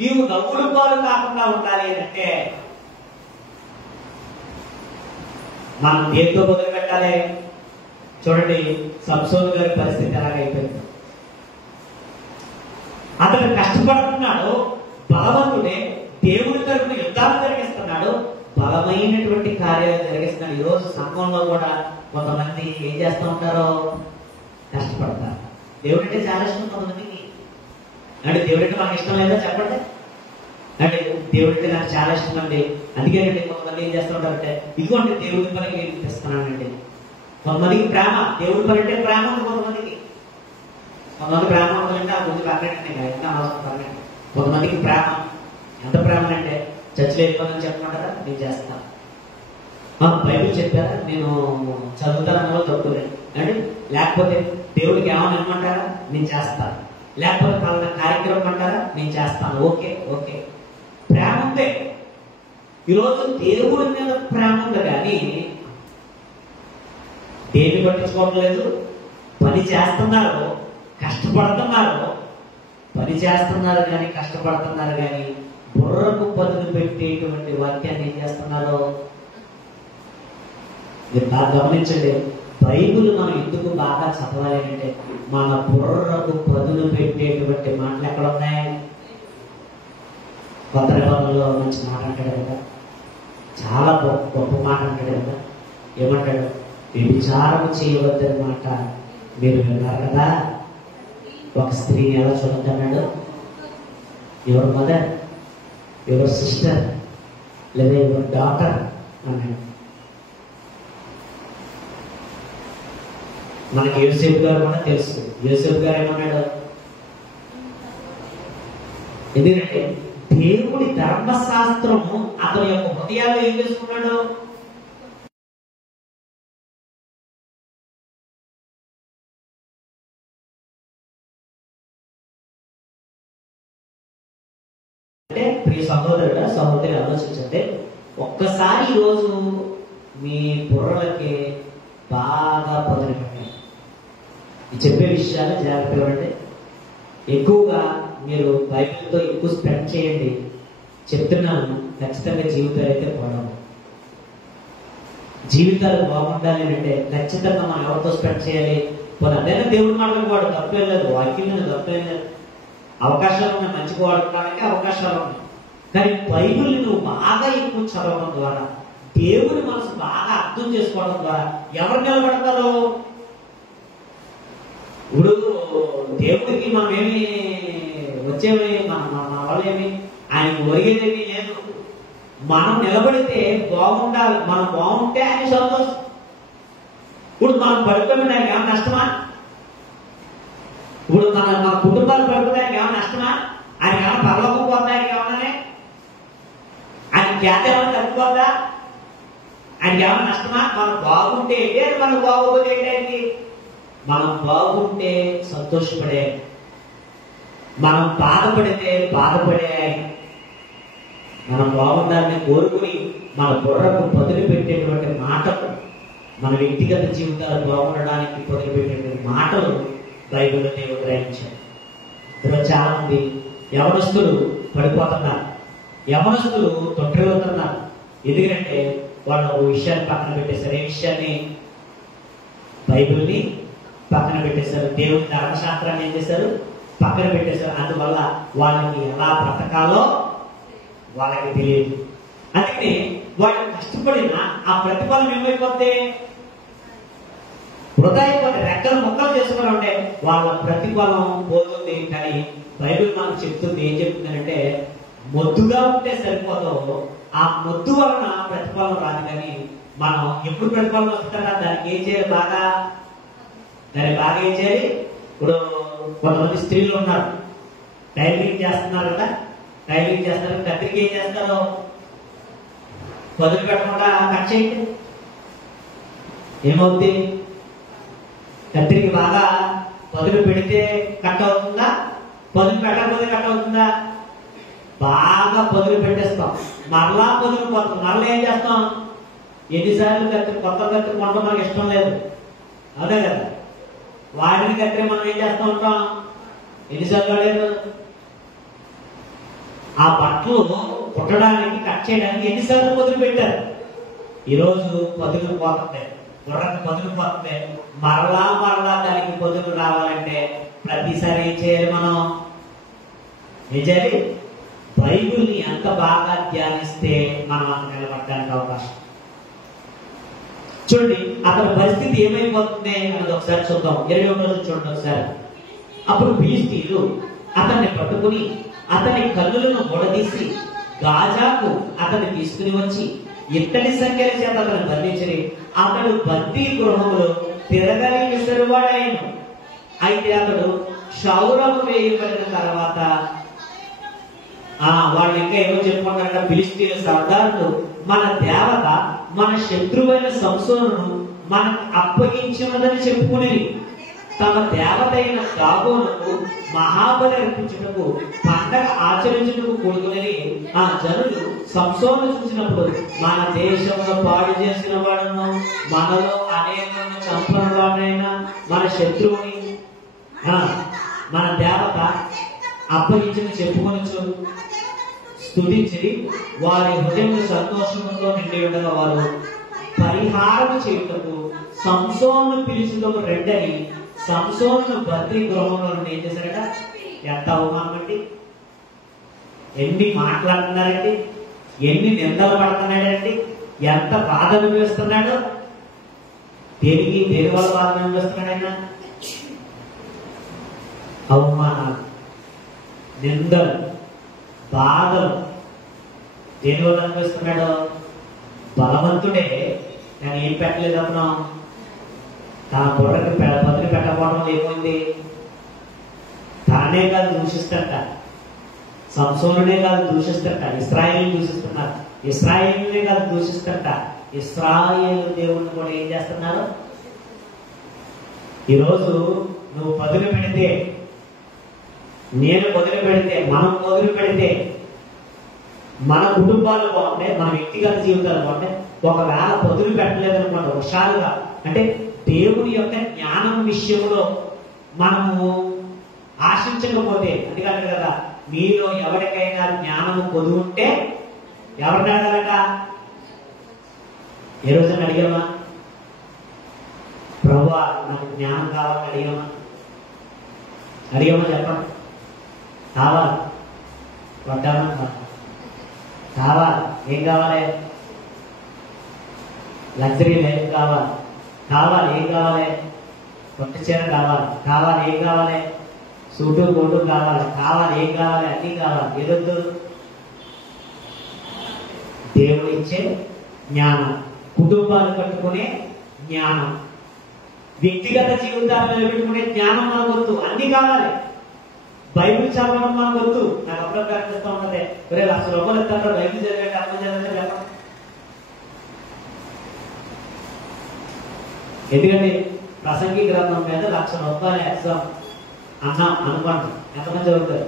నీవు నవ్వుడు పాలు కాకుండా ఉండాలి అంటే మనం దేంతో మొదలు పెట్టాలి? చూడండి సంసోను గారి పరిస్థితి ఎలాగైపోయింది. అతను కష్టపడుతున్నాడు, బలవంతుడే, దేవుడి తరపున యుద్ధాలు జరిగిస్తున్నాడు, బలమైనటువంటి కార్యాలు జరిగిస్తున్నాడు. ఈ రోజు సంఘంలో కూడా కొంతమంది ఏం చేస్తూ ఉంటారో? కష్టపడతారు. దేవుడు అంటే చాలా ఇష్టం కొంతమందికి. అంటే దేవుడు అంటే మనకి ఇష్టం లేదా చెప్పండి. అంటే దేవుడు అంటే నాకు చాలా ఇష్టం అండి, అందుకేనండి కొంతమంది ఏం చేస్తూ ఉంటారంటే ఇదిగోండి దేవుడి పనికి నేను ఇస్తున్నానండి. కొంతమందికి ప్రేమ, దేవుడి పని అంటే ప్రేమ ఉంది కొంతమందికి. కొంతమంది ప్రేమ ఉంటుందంటే ఆ ముందు పర్లేదు ఎంత అవసరం పర్లేదు. కొంతమందికి ప్రేమ ఎంత ప్రేమ అంటే చర్చలు వెళ్ళిపోవాలని చెప్పమంటారా, నేను చేస్తాను. బైబిల్ చెప్పారా, నేను చదువుతానో తప్పులేదు అంటే, లేకపోతే దేవుడికి ఏమని అనమంటారా, నేను చేస్తాను. లేకపోతే పలానా కార్యక్రమం అంటారా, నేను చేస్తాను. ఓకే ఓకే, ప్రేమ ఉందే. ఈరోజు దేవుడి మీద ప్రేమ ఉంది కానీ దేన్ని పట్టించుకోవట్లేదు. పని చేస్తున్నారు, కష్టపడుతున్నారు, పని చేస్తున్నారు కానీ కష్టపడుతున్నారు కానీ బుర్రకు పదులు పెట్టేటువంటి వాక్యాన్ని ఏం చేస్తున్నారు. మీరు బాగా గమనించండి, బైబిల్ మనం ఎందుకు బాగా చదవాలి అంటే మన బుర్రకు పదులు పెట్టేటువంటి మాటలు ఎక్కడ ఉన్నాయి. కొత్త నిబంధనలో మంచి మాట అంటాడు కదా, చాలా గొప్ప మాట అంటాడు కదా. ఏమంటాడు, విచారం చేయవద్దని మాట మీరు విన్నారు కదా. ఒక స్త్రీని ఎలా చూడద్దన్నాడు, యువర్ మదర్, యువర్ సిస్టర్ లేదా యువర్ డాటర్ అన్నాడు. మనకి యోసేపు గారు కూడా తెలుసు. యోసేపు గారు ఏమన్నాడు, ఎందుకంటే దేవుడి ధర్మశాస్త్రము అతని యొక్క హృదయాల్లో ఏం చేసుకున్నాడు. అంటే ప్రియ సహోదరుడు సహోదరి ఆలోచించండి, ఒక్కసారి ఈరోజు మీ బుర్రలకి బాగా పదులు పెట్టండి. చెప్పే విషయాలు జాగ్రత్తగా ఉంటే ఎక్కువగా మీరు బైబిల్తో ఎక్కువ స్పెండ్ చేయండి. చెప్తున్నాను, ఖచ్చితంగా జీవితాలు అయితే బాగుండాలి. జీవితాలు బాగుండాలి అంటే ఖచ్చితంగా మనం ఎవరితో స్పెండ్ చేయాలి. అదైనా దేవుడి మాటలకు వాడు తప్పేం లేదు, వాక్యం మీద తప్పేం లేదు. అవకాశాలు ఉన్నాయి, మంచిగా వాడుకోవడానికి అవకాశాలు ఉన్నాయి. కానీ బైబిల్ని నువ్వు బాగా ఎక్కువ చదవడం ద్వారా, దేవుడి మనసు బాగా అర్థం చేసుకోవడం ద్వారా ఎవరు నిలబడతారు. ఇప్పుడు దేవుడికి మనం ఏమి వచ్చేవి, మన వాళ్ళు ఏమి ఆయనకు ఒరిగేదేమీ లేదు. మనం నిలబడితే బాగుండాలి, మనం బాగుంటే ఆయన సంతోషం. ఇప్పుడు మనం పడుకోవడం ఆయనకి ఏమైనా నష్టమా? ఇప్పుడు మన కుటుంబాలు పడుకోవడానికి ఏమైనా నష్టమా? ఆయన ఏమైనా పరలోకం పోతానికి ఏమన్నానే? ఆయన ఖ్యాతి ఏమైనా తగ్గిపోద్దా? ఆయనకి ఏమైనా నష్టమా? మనం బాగుంటే ఏంటి, మనం బాగోపోతే ఏంటి? మనం బాగుంటే సంతోషపడే, మనం బాధపడితే బాధపడే, మనం బాగుండాలని కోరుకుని మన బుర్రకు పదులు పెట్టేటువంటి మాటలు, మన వ్యక్తిగత జీవితాలు బాగుండడానికి పదులు పెట్టేటువంటి మాటలు బైబిల్లో దేవుడు గ్రహించారు. ఈరోజు చాలా మంది యవనస్తులు పడిపోతున్నారు, యవనస్తులు తొట్టిల్లుతున్నారు. ఎందుకంటే వాళ్ళు ఒక విషయాన్ని పక్కన పెట్టేశారు. ఏ విషయాన్ని? బైబిల్ని పక్కన పెట్టేశారు. దేవుని ధర్మశాస్త్రాన్ని ఏం చేశారు? పక్కన పెట్టేశారు. అందువల్ల వాళ్ళకి ఎలా బ్రతకాలో వాళ్ళకి తెలియదు. అందుకని వాళ్ళు కష్టపడిన ఆ ప్రతిఫలం ఏమైపోతే వృధా అయిపోతే, రెక్కలు మొక్కలు చేసుకుని ఉంటే వాళ్ళ ప్రతిఫలం పోతుంది. కానీ బైబిల్ మనకు చెప్తుంది, ఏం చెప్తుందంటే మొద్దుగా ఉంటే సరిపోతావు, ఆ మొద్దు వలన ప్రతిఫలం రాదు. కానీ మనం ఎప్పుడు ప్రతిఫలం వస్తుందా దానికి ఏం చేయాలి? దాన్ని బాగా ఏం చేయాలి? ఇప్పుడు కొంతమంది స్త్రీలు ఉన్నారు, టైలరింగ్ చేస్తున్నారు కదా, టైలరింగ్ చేస్తారు, కత్తిరికి ఏం చేస్తారు? పదులు పెట్టకుండా కట్ చేయండి, ఏమవుతుంది? కత్తిరికి బాగా పదులు పెడితే కట్ అవుతుందా? పదులు పెట్టకపోతే కట్ అవుతుందా? బాగా పదులు పెట్టేస్తాం, మరలా పదులు పోతాం, మరలా ఏం చేస్తాం? ఎన్నిసార్లు కొత్త కత్తి కొనడం మనకి ఇష్టం లేదు, అవునే కదా? వాడిని కత్తి మనం ఏం చేస్తూ ఉంటాం? ఎన్నిసార్లు లేదు. ఆ బట్టలు కుట్టడానికి, కట్ చేయడానికి ఎన్నిసార్లు పదులు పెట్టారు. ఈరోజు పదులు పోతుంది, బుర్రకు పదులు పోతుంది, మరలా దానికి పదులు రావాలంటే ప్రతిసారి ఏం చేయాలి? మనం ఏం చేయాలి? బైబిల్ని ఎంత బాగా ధ్యానిస్తే మనం అంత నిలబడడానికి అవకాశం. చూడండి అతని పరిస్థితి ఏమైపోతుంది అన్నది ఒకసారి చూద్దాం. 21 చూడండి ఒకసారి. అప్పుడు ఫిలిష్తీయులు అతన్ని పట్టుకుని అతని కన్నులను ఊడదీసి గాజాకు అతన్ని తీసుకుని వచ్చి ఇత్తడి సంఖ్యల చేత అతను బంధించి అతడు బందీ గృహములో తిరగని విసరువాడాయను. అయితే అతడు క్షౌరము వేయబడిన తర్వాత వాళ్ళు ఇంకా ఏమో చెప్పుకుంటారంట, ఫిలిష్తీయుల సర్దారులు మన దేవత మన శత్రువైన సంసోనును మనకు అప్పగించినదని చెప్పుకునేది. తమ దేవత అయిన దాగోనుకు మహాబలి అర్పించుటకు పండగ ఆచరించుటకు కూడుకుని ఆ జనులు సంసోను చూసినప్పుడు మన దేశంలో పాడు చేసిన వాడును మనలో అనేకులను చంపిన వాడైనా మన శత్రువుని మన దేవత అప్పగించిన చెప్పుకొనొచ్చు స్తుతించి వారి హృదయం సంతోషంతో నిండి ఉండగా వారు పరిహారం చేయుటకు సంసోను పిలుచుటకు రెండని సంసోను బందీ గృహంలో ఏం చేశారట? ఎంత అవమానం అండి! ఎన్ని మాట్లాడుతున్నారండి, ఎన్ని నిందలు పడుతున్నాడండి, ఎంత బాధ అనుభవిస్తున్నాడు. దేని వల్ల బాధ అనుభవిస్తున్నాడు ఆయన? అవమానాలు, నిందలు, బాధలు. దేని వల్ల అనిపిస్తున్నాడు? బలవంతుడే కానీ ఏం పెట్టలేదు అతను. తన బుర్రకి బదులు పెట్టకపోవడం లేకపోయింది. తానే కాదు దూషిస్తారట, సంసోనునే కాదు దూషిస్తారట, ఇశ్రాయేలు దూషిస్తున్నారు. ఇశ్రాయేలునే కాదు దూషిస్తారట, ఇశ్రాయేలు దేవుణ్ణి కూడా ఏం చేస్తున్నారు? ఈరోజు నువ్వు పదులు పెడితే, నేను మొదలు పెడితే, మనం మొదలు పెడితే మన కుటుంబాలు బాగుంటాయి, మన వ్యక్తిగత జీవితాలు బాగుంటాయి. ఒకవేళ పొదులు పెట్టలేదనుకోండి, హుషారుగా అంటే దేవుని యొక్క జ్ఞానం విషయంలో మనము ఆశించకపోతే, అందుకని కదా మీలో ఎవరికైనా జ్ఞానము పొదువు ఉంటే ఎవరిని అడగాలట? ఏ రోజున అడిగామా? ప్రభువా నాకు జ్ఞానం కావాలని అడిగామా? చెప్పండి. కావాలి, పడ్డామా? కావాలి. ఏం కావాలి? లగ్జరీ లైఫ్ కావాలి. ఏం కావాలి? కొత్త చీర కావాలి. ఏం కావాలి? సూటు కోటు కావాలి. ఏం కావాలి? అన్నీ కావాలి. ఏదొద్దు? దేవుడు ఇచ్చే జ్ఞానం, కుటుంబాలు కట్టుకునే జ్ఞానం, వ్యక్తిగత జీవితాలను నిలబెట్టుకునే జ్ఞానం మనకు వద్దు. అన్ని కావాలి. బైబిల్ చదవడం మనకు వద్దు. నాకు అప్పుడు కనిపిస్తూ ఉన్నది, ₹1,00,000 ఇస్తాడు బైబిల్ చదివేట అర్థం చదివితే చెప్పండి. ఎందుకంటే ప్రసంగి గ్రంథం మీద ₹1,00,000 ఎగ్జామ్ అన్నాం అనుకోండి, ఎంతమంది చదువుతారు?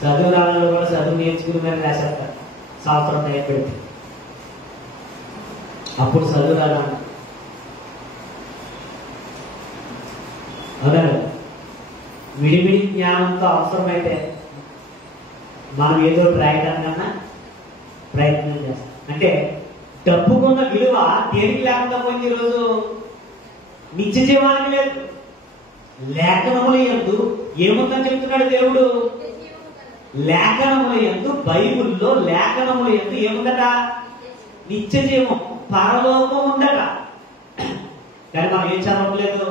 చదువు రాళ్ళు కూడా చదువు నేర్చుకుని మరి రాసేస్తారు. సంవత్సరం టైం పెడితే అప్పుడు చదువు రాదా? అదే విడివిడి జ్ఞానంతో అవసరమైతే మనం ఏదో రాయడానికన్నా ప్రయత్నం చేస్తాం. అంటే డబ్బుకున్న విలువ దేనికి లేకుండా పోయింది? ఈరోజు నిత్య జీవానికి లేదు. లేఖనముల యందు ఏముందని చెప్తున్నాడు దేవుడు? లేఖనముల యందు, బైబిల్లో లేఖనముల యందు ఏముందట? నిత్య జీవం, పరలోకం ఉందట. కానీ మనం ఏం చదవట్లేదు.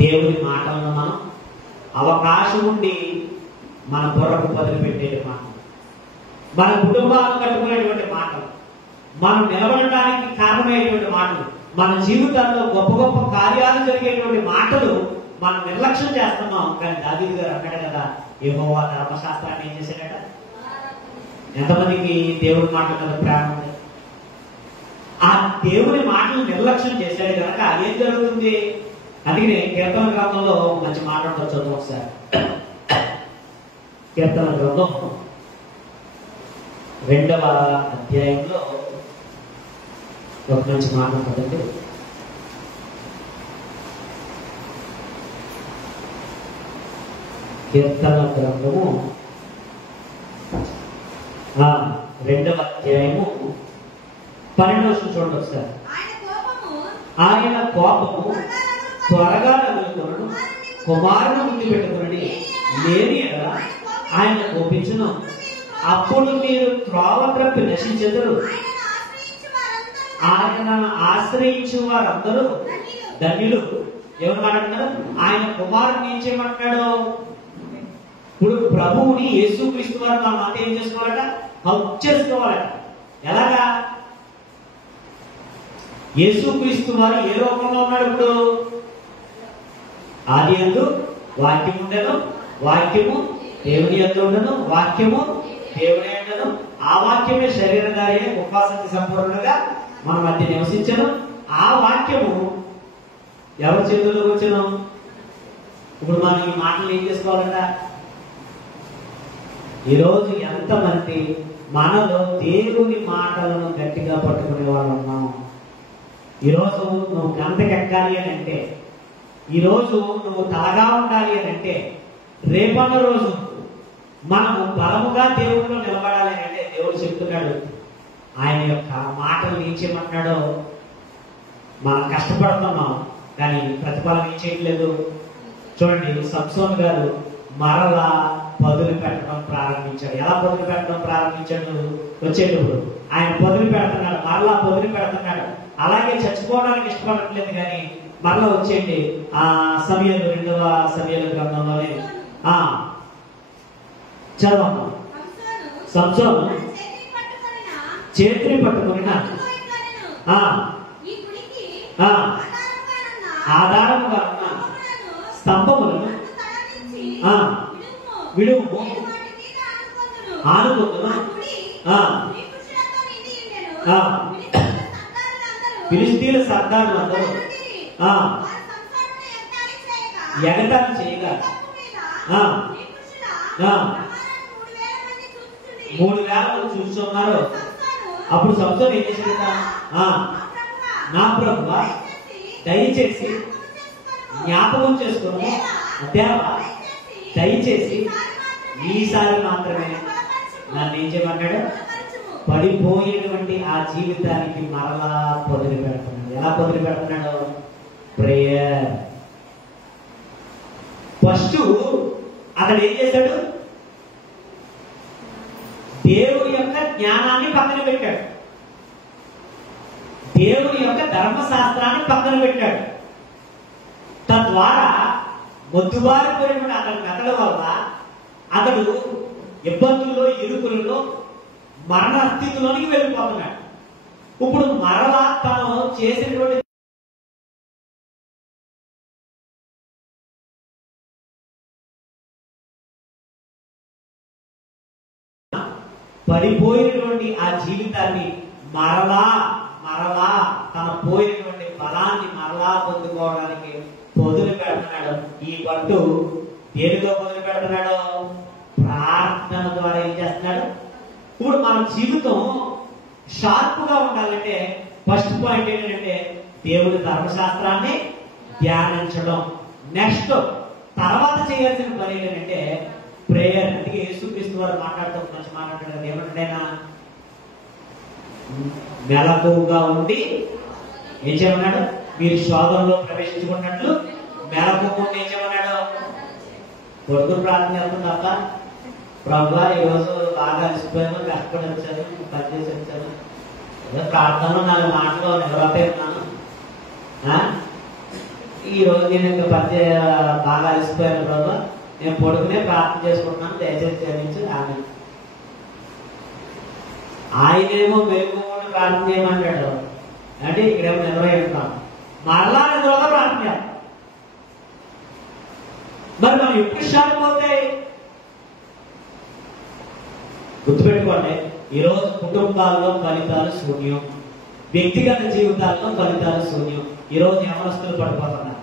దేవుని మాటలను మనం అవకాశం ఉండి మన బుర్రకు బదులు పెట్టే మాటలు, మన కుటుంబాలను కట్టుకునేటువంటి మాటలు, మనం నిలబడడానికి కారణమయ్యేటువంటి మాటలు, మన జీవితాల్లో గొప్ప గొప్ప కార్యాలు జరిగేటువంటి మాటలు మనం నిర్లక్ష్యం చేస్తున్నాం. కానీ దావీదు గారు అన్నాడు కదా, యెహోవా ధర్మశాస్త్రాన్ని ఏం చేశాడట? ఎంతమందికి దేవుడి మాటల మీద ప్రేమ ఉంది? ఆ దేవుని మాటలు నిర్లక్ష్యం చేశాడు కనుక ఏం జరుగుతుంది? అందుకనే కీర్తన గ్రంథంలో మంచి మాట చదువు ఒకసారి. కీర్తన గ్రంథం 2వ అధ్యాయంలో ఒక మంచి మాట ఉంటుందండి. కీర్తన గ్రంథము 2వ అధ్యాయము 12వ వచనం చూడండి ఒకసారి. ఆయన కోపము త్వరగా రగులుకొనును, కుమారుని ముందు పెట్టుకుని లేని ఎడల ఆయన కోపించును. అప్పుడు మీరు త్రోవ త్రప్పి నశించెదరు. ఆయన ఆశ్రయించు వారందరూ ధన్యులు. ఎవరు మాట్లాడుతున్నారు? ఆయన కుమారుడిని ఏం చేయమంటున్నాడు? ఇప్పుడు ప్రభువుని యేసుక్రీస్తు వారు మనం అంతా ఏం చేసుకోవాలట? హక్ చేసుకోవాలట. ఎలాగా? యేసుక్రీస్తు వారు ఏ రూపంలో ఉన్నాడు? ఇప్పుడు ఆది యందు వాక్యం ఉండెను, వాక్యము దేవుని యందు ఉండెను, వాక్యము దేవుని ఉండెను, ఆ వాక్యమే శరీరధారి ఉపవాసంతి సంపూర్ణంగా మన మధ్య నివసించను. ఆ వాక్యము ఎవరి చేతుల్లోకి వచ్చాను? ఇప్పుడు మనం ఈ మాటలు ఏం చేసుకోవాలంట? ఈరోజు ఎంతమంది మనలో దేవుని మాటలను గట్టిగా పట్టుకునే వాళ్ళు ఉన్నాం? ఈరోజు నువ్వు గంటకెక్కాలి అని అంటే, ఈరోజు నువ్వు తలగా ఉండాలి అని అంటే, రేపన్న రోజు మనము బలముగా దేవుడిలో నిలబడాలి అని అంటే దేవుడు చెప్తున్నాడు. ఆయన యొక్క మాటలు ఏం చేయమంటున్నాడో మనం కష్టపడుతున్నాం, కానీ ప్రతిఫలం ఏం చేయట్లేదు. చూడండి, సంసోన్ గారు మరలా పదులు పెట్టడం ప్రారంభించాడు. ఎలా పదులు పెట్టడం ప్రారంభించాడు? వచ్చేటప్పుడు ఆయన పదులు పెడుతున్నాడు, మరలా పదులు పెడుతున్నాడు. అలాగే చచ్చిపోవడానికి ఇష్టపడట్లేదు, కానీ మరలా వచ్చేయండి ఆ సమయంలో 2వ సమయాల గ్రంథంలోనే చదవమ్మా. సంసోను చేతిని పట్టుకుని ఆధారముగా ఉన్న స్తంభములను విడుము ఆనుకుంటున్నా. ఫిలిష్తీయుల సర్దారులందరూ ఎగతాళి చేయగా 3,000 మంది చూస్తున్నారు. అప్పుడు సంసోను ఏం చేశాడట? నా ప్రభువా, దయచేసి జ్ఞాపకం చేసుకుని, దేవా దయచేసి ఈసారి మాత్రమే నన్ను ఏం చేయమన్నాడు? పడిపోయినటువంటి ఆ జీవితానికి మరలా పొదిలి పెడుతున్నాడు. ఎలా పొదిలి పెడుతున్నాడు? ప్రేయర్. ఫస్ట్ అతడు ఏం చేశాడు? దేవుని యొక్క జ్ఞానాన్ని పక్కన పెట్టాడు, దేవుని యొక్క ధర్మశాస్త్రాన్ని పక్కన పెట్టాడు. తద్వారా మొద్దుబారిపోయినటువంటి అతని మెథడ్ వల్ల అతడు ఇబ్బందుల్లో, ఇరుకులలో, మరణ స్థితిలోనికి వెళ్ళిపోతున్నాడు. ఇప్పుడు మరలా తను చేసినటువంటి పడిపోయినటువంటి ఆ జీవితాన్ని మరలా తన పోయినటువంటి బలాన్ని మరలా పొందుకోవడానికి పొదులు పెడుతున్నాడు. ఈ పట్టు దేనితో పొదులు పెడుతున్నాడు? ప్రార్థన ద్వారా ఏం చేస్తున్నాడు? ఇప్పుడు మన జీవితం షార్ప్ గా ఉండాలంటే ఫస్ట్ పాయింట్ ఏంటంటే దేవుడి ధర్మశాస్త్రాన్ని ధ్యానించడం. నెక్స్ట్ తర్వాత చేయాల్సిన పని ఏంటంటే ప్రేయర్. అందుకే యేసుక్రీస్తు వారు మాట్లాడుతూ మంచి మాట్లాడారు. ఏమంటాడైనా మెలకువగా ఉండి ఏం చేయమన్నాడు? మీరు శోధనలో ప్రవేశించుకున్నట్లు మెలకువగా ఉండి ఏం చేయమన్నాడు? కొడుకుని ప్రార్థన చేస్తాం తప్ప, ప్రభువా ఈరోజు బాగా అలసిపోయాను, కష్టపడి వచ్చాను, పని చేసి వచ్చాను, ఏదో ప్రార్థనలో 4 మాటలు నిలబడుతున్నాను, ఈ రోజు నేను పని బాగా అలసిపోయాను ప్రభు, నేను పొడుకునే ప్రార్థన చేసుకుంటున్నాను, దయచేసి క్షమించు ఆమె. ఆయనేమో మెరుగుని ప్రార్థన చేయమంటాడు అంటే ఇక్కడేమో నిర్వహిస్తాం, మరలా నిద్రలో ప్రార్థన చేస్తాం. మరి మనం ఎప్పుడు షార్ప్ అవుతాయి? గుర్తుపెట్టుకోండి, ఈరోజు కుటుంబాల్లో ఫలితాలు శూన్యం, వ్యక్తిగత జీవితాల్లో ఫలితాలు శూన్యం. ఈరోజు యవనస్తులు పడిపోతున్నారు,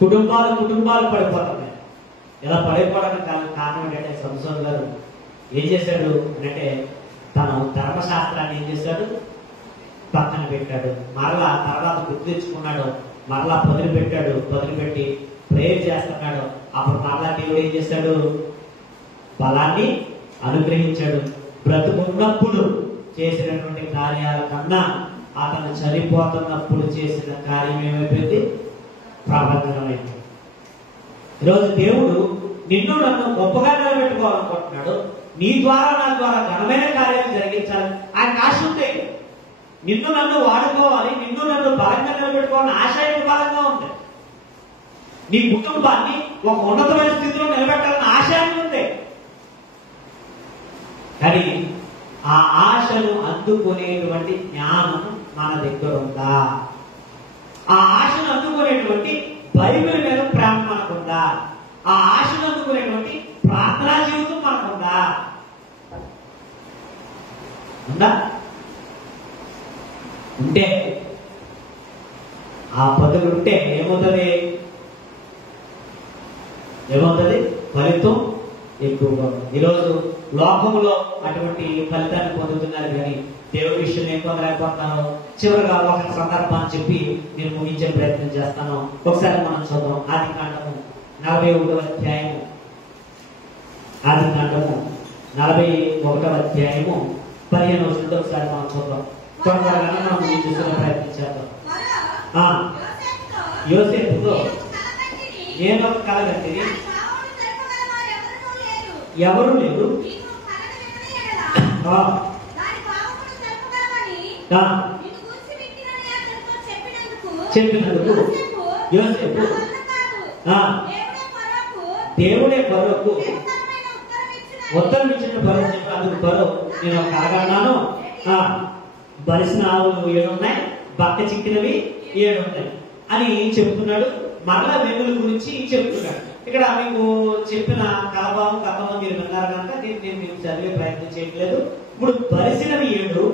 కుటుంబాలు పడిపోతున్నాయి. ఇలా పడిపోవడానికి కారణం ఏంటంటే సంసోన్ గారు ఏం చేశాడు అంటే తన ధర్మశాస్త్రాన్ని ఏం చేశాడు? పక్కన పెట్టాడు. మరలా తర్వాత గుర్తు తెచ్చుకున్నాడు, మరలా వదిలిపెట్టి ప్రేయర్ చేస్తున్నాడు. అప్పుడు మరలా దేవుడు ఏం చేశాడు? బలాన్ని అనుగ్రహించాడు. బ్రతుకున్నప్పుడు చేసినటువంటి కార్యాల కన్నా అతను చనిపోతున్నప్పుడు చేసిన కార్యం ఏమైపోయింది? ప్రారంభమైంది. ఈరోజు దేవుడు నిన్ను నన్ను గొప్పగా నిలబెట్టుకోవాలనుకుంటున్నాడు. నీ ద్వారా నా ద్వారా ఘనమైన కార్యాలు జరిగించాలి ఆయన ఆశ ఉంది. నిన్ను నన్ను వాడుకోవాలి, నిన్ను నన్ను బలంగా నిలబెట్టుకోవాలని ఆశ బలంగా ఉంది. నీ కుటుంబాన్ని ఒక ఉన్నతమైన స్థితిలో నిలబెట్టాలని ఆశ ఉంది. కానీ ఆ ఆశను అందుకునేటువంటి జ్ఞానం మన దగ్గర ఉందా? ఆ ఆశను అందుకునేటువంటి బైబిల్ మీద ప్రేమ మనకుందా? ఆ ఆశను అందుకునేటువంటి ప్రార్థనా జీవితం మనకుందా? ఉందా? ఉంటే ఆ పదవి ఉంటే ఏమవుతుంది? ఫలితం ఎక్కువగా. ఈరోజు లోకంలో అటువంటి ఫలితాన్ని పొందుతున్నారు, కానీ దేవుడి విషయం ఏం పొందలేకపోతున్నాను. చివరిగా ఒక సందర్భాన్ని చెప్పి నేను ముగించే ప్రయత్నం చేస్తాను. ఒకసారి మనం చూద్దాం. ఆదికాండము 41వ అధ్యాయము. ఆదికాండము 41వ అధ్యాయము 15వ వచనంలో ఒకసారి మనం చూద్దాం. త్వరగా మనం ముగించుకునే ప్రయత్నం చేద్దాం. యోసేపుతో నేను ఒక కల కంటిని, ఎవరు లేరు, చెప్పినందుకు యోసేపు దేవుడే ఫరోకు ఉత్తరం ఇచ్చిన ఫరో చెప్పినందుకు ఫరో నేను ఒక కలగన్నాను, బలిసిన ఆవులు 7 ఉన్నాయి, బక్క చిక్కినవి 7 ఉన్నాయి అని చెప్తున్నాడు. మరలా వెన్నుల గురించి చెప్తున్నాడు. ఇక్కడ మీకు చెప్పిన కలభావం కథలో మీరు విన్నారు కనుక దీన్ని నేను మీకు చదివే ప్రయత్నం చేయట్లేదు. ఇప్పుడు బలిసినవి 7,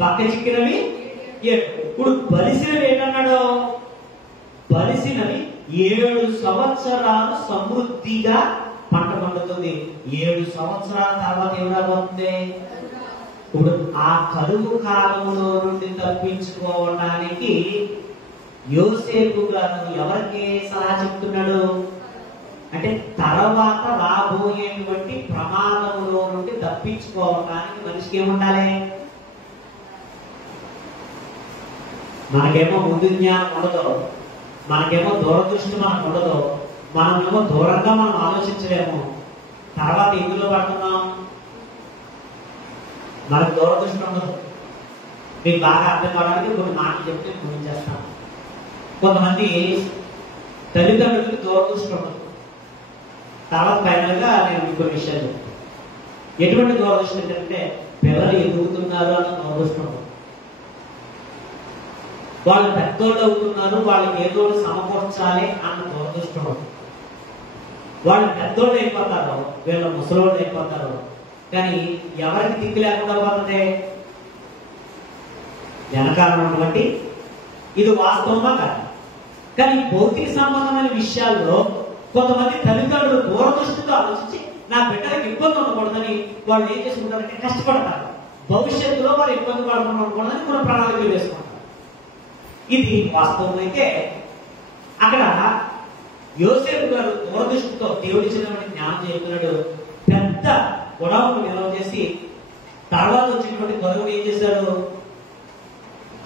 బక్క చిక్కినవి 7. ఇప్పుడు బలిసినవి ఏంటన్నాడు? బలిసినవి 7 సంవత్సరాలు సమృద్ధిగా పంట పండుతుంది. 7 సంవత్సరాల తర్వాత ఏమవుతుంది? ఇప్పుడు ఆ కరువు కాలంలో నుండి తప్పించుకోవడానికి యోసేపు గారు ఎవరికి సలహా చెప్తున్నాడు అంటే, తర్వాత రాబోయేటువంటి ప్రమాదంలో నుండి తప్పించుకోవడానికి మనిషికి ఏముండాలి? మనకేమో ముందు జ్ఞానం ఉండదు, మనకేమో దూరదృష్టి మనకు ఉండదు, మనమేమో దూరంగా మనం ఆలోచించలేము. తర్వాత ఎందులో పడుతున్నాం? మనకు దూరదృష్టి ఉండదు. మీకు బాగా అర్థం కావడానికి కొన్ని మాటలు చెప్తే ముగించేస్తాను. కొంతమంది తల్లిదండ్రులకి దూరదృష్టి ఉండదు. తర్వాత ఫైనల్ గా నేను మీకు విషయాలు చెప్తాను. ఎటువంటి దూరదృష్టి అంటే, పిల్లలు ఎదుగుతున్నారు అన్న దూరదృష్టి ఉండదు. వాళ్ళు పెద్దోళ్ళు అవుతున్నారు, వాళ్ళకి ఏదో సమకూర్చాలి అన్న దూరదృష్టి ఉండదు. వాళ్ళు పెద్దోళ్ళు అయిపోతారు, వీళ్ళ ముసలోళ్ళు అయిపోతారు. కానీ ఎవరికి దిక్కు లేకుండా పోతుంది? వెనకాల ఉన్నటువంటి ఇది వాస్తవమా కాదు. కానీ భౌతిక సంబంధమైన విషయాల్లో కొంతమంది తల్లిదండ్రులు దూరదృష్టితో ఆలోచించి నా బిడ్డలకు ఇబ్బంది ఉండకూడదని వాళ్ళు ఏం చేసుకుంటారంటే కష్టపడతారు. భవిష్యత్తులో వారు ఇబ్బంది పడకుండా ఉండకూడదని కొన్ని ప్రణాళికలు వేసుకుంటారు. ఇది వాస్తవం అయితే అక్కడ యోసేపు గారు దూరదృష్టితో దేవుడిచ్చినటువంటి జ్ఞానం చెబుతున్నాడు. పెద్ద గొడవను నిల్వ చేసి తర్వాత వచ్చినటువంటి కరువును ఏం చేశారు?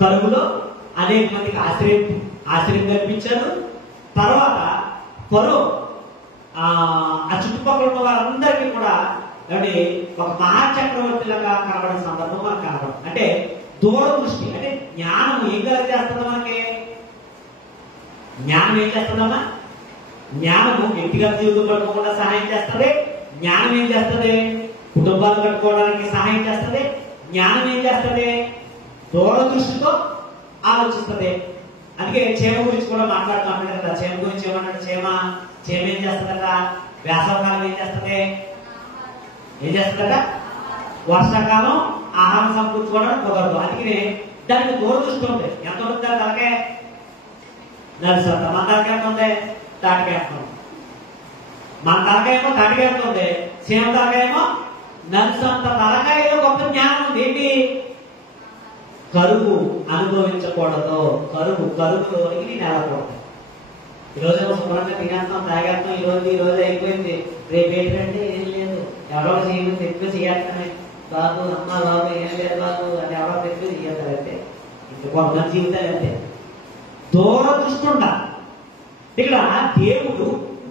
కరువులో అనేక మందికి ఆశ్రయం కల్పించారు. తర్వాత ఫరో ఆ చుట్టుపక్కల ఉన్న వారందరికీ కూడా అంటే ఒక మహాచక్రవర్తిలాగా కనబడిన సందర్భం మనకు కనబడదు. అంటే దూరదృష్టి అంటే జ్ఞానం ఏం కలిగేస్తుందా? మనకి జ్ఞానం ఏం చేస్తుందమ్మా? జ్ఞానము వ్యక్తిగత జీవితం కట్టుకోకుండా సహాయం చేస్తుంది. జ్ఞానం ఏం చేస్తుంది? కుటుంబాలు కట్టుకోవడానికి సహాయం చేస్తుంది. జ్ఞానం ఏం చేస్తుంది? దూరదృష్టితో ఆలోచిస్తుంది. అందుకే చేమ గురించి కూడా మాట్లాడుతున్నాం కదా. చేమ గురించి ఏమన్నాడు? చేమ ఏం చేస్తుందట? వేసవకాలం ఏం చేస్తుంది? వర్షాకాలం ఆహారం సమకూర్చుకోవడానికి కుదరదు. అందుకనే దానికి దూరదృష్టి ఉంది. ఎంత ఉంటుంది? తలకే నలుసంత. మన తలకే ఎంత ఉంది? తాటికేస్తుంది. మన తలకాయేమో తాటికేస్తుంది, సీమ తలకాయేమో నలుసంత. తలకాయలో గొప్ప జ్ఞానం ఉంది. ఏంటి? కరువు అనుభవించకూడదు. కరువులోనికి నేను వెళ్ళకూడదు. ఈరోజేమో శుభ్రంగా తినేస్తాం, తాగేస్తాం. ఈ రోజు అయిపోయింది, రేపు ఏంటంటే ఏం లేదు, ఎవరో చేయమని తెప్పి చేస్తానే బాబు, అమ్మ బాబు ఏం లేదు బాబు అని ఎవరో తెప్పి చేస్తారంటే ఇంకా కొంతమంది జీవితాలు అంతే. దూరదృష్టి ఉండాలి. ఇక్కడ దేవుడు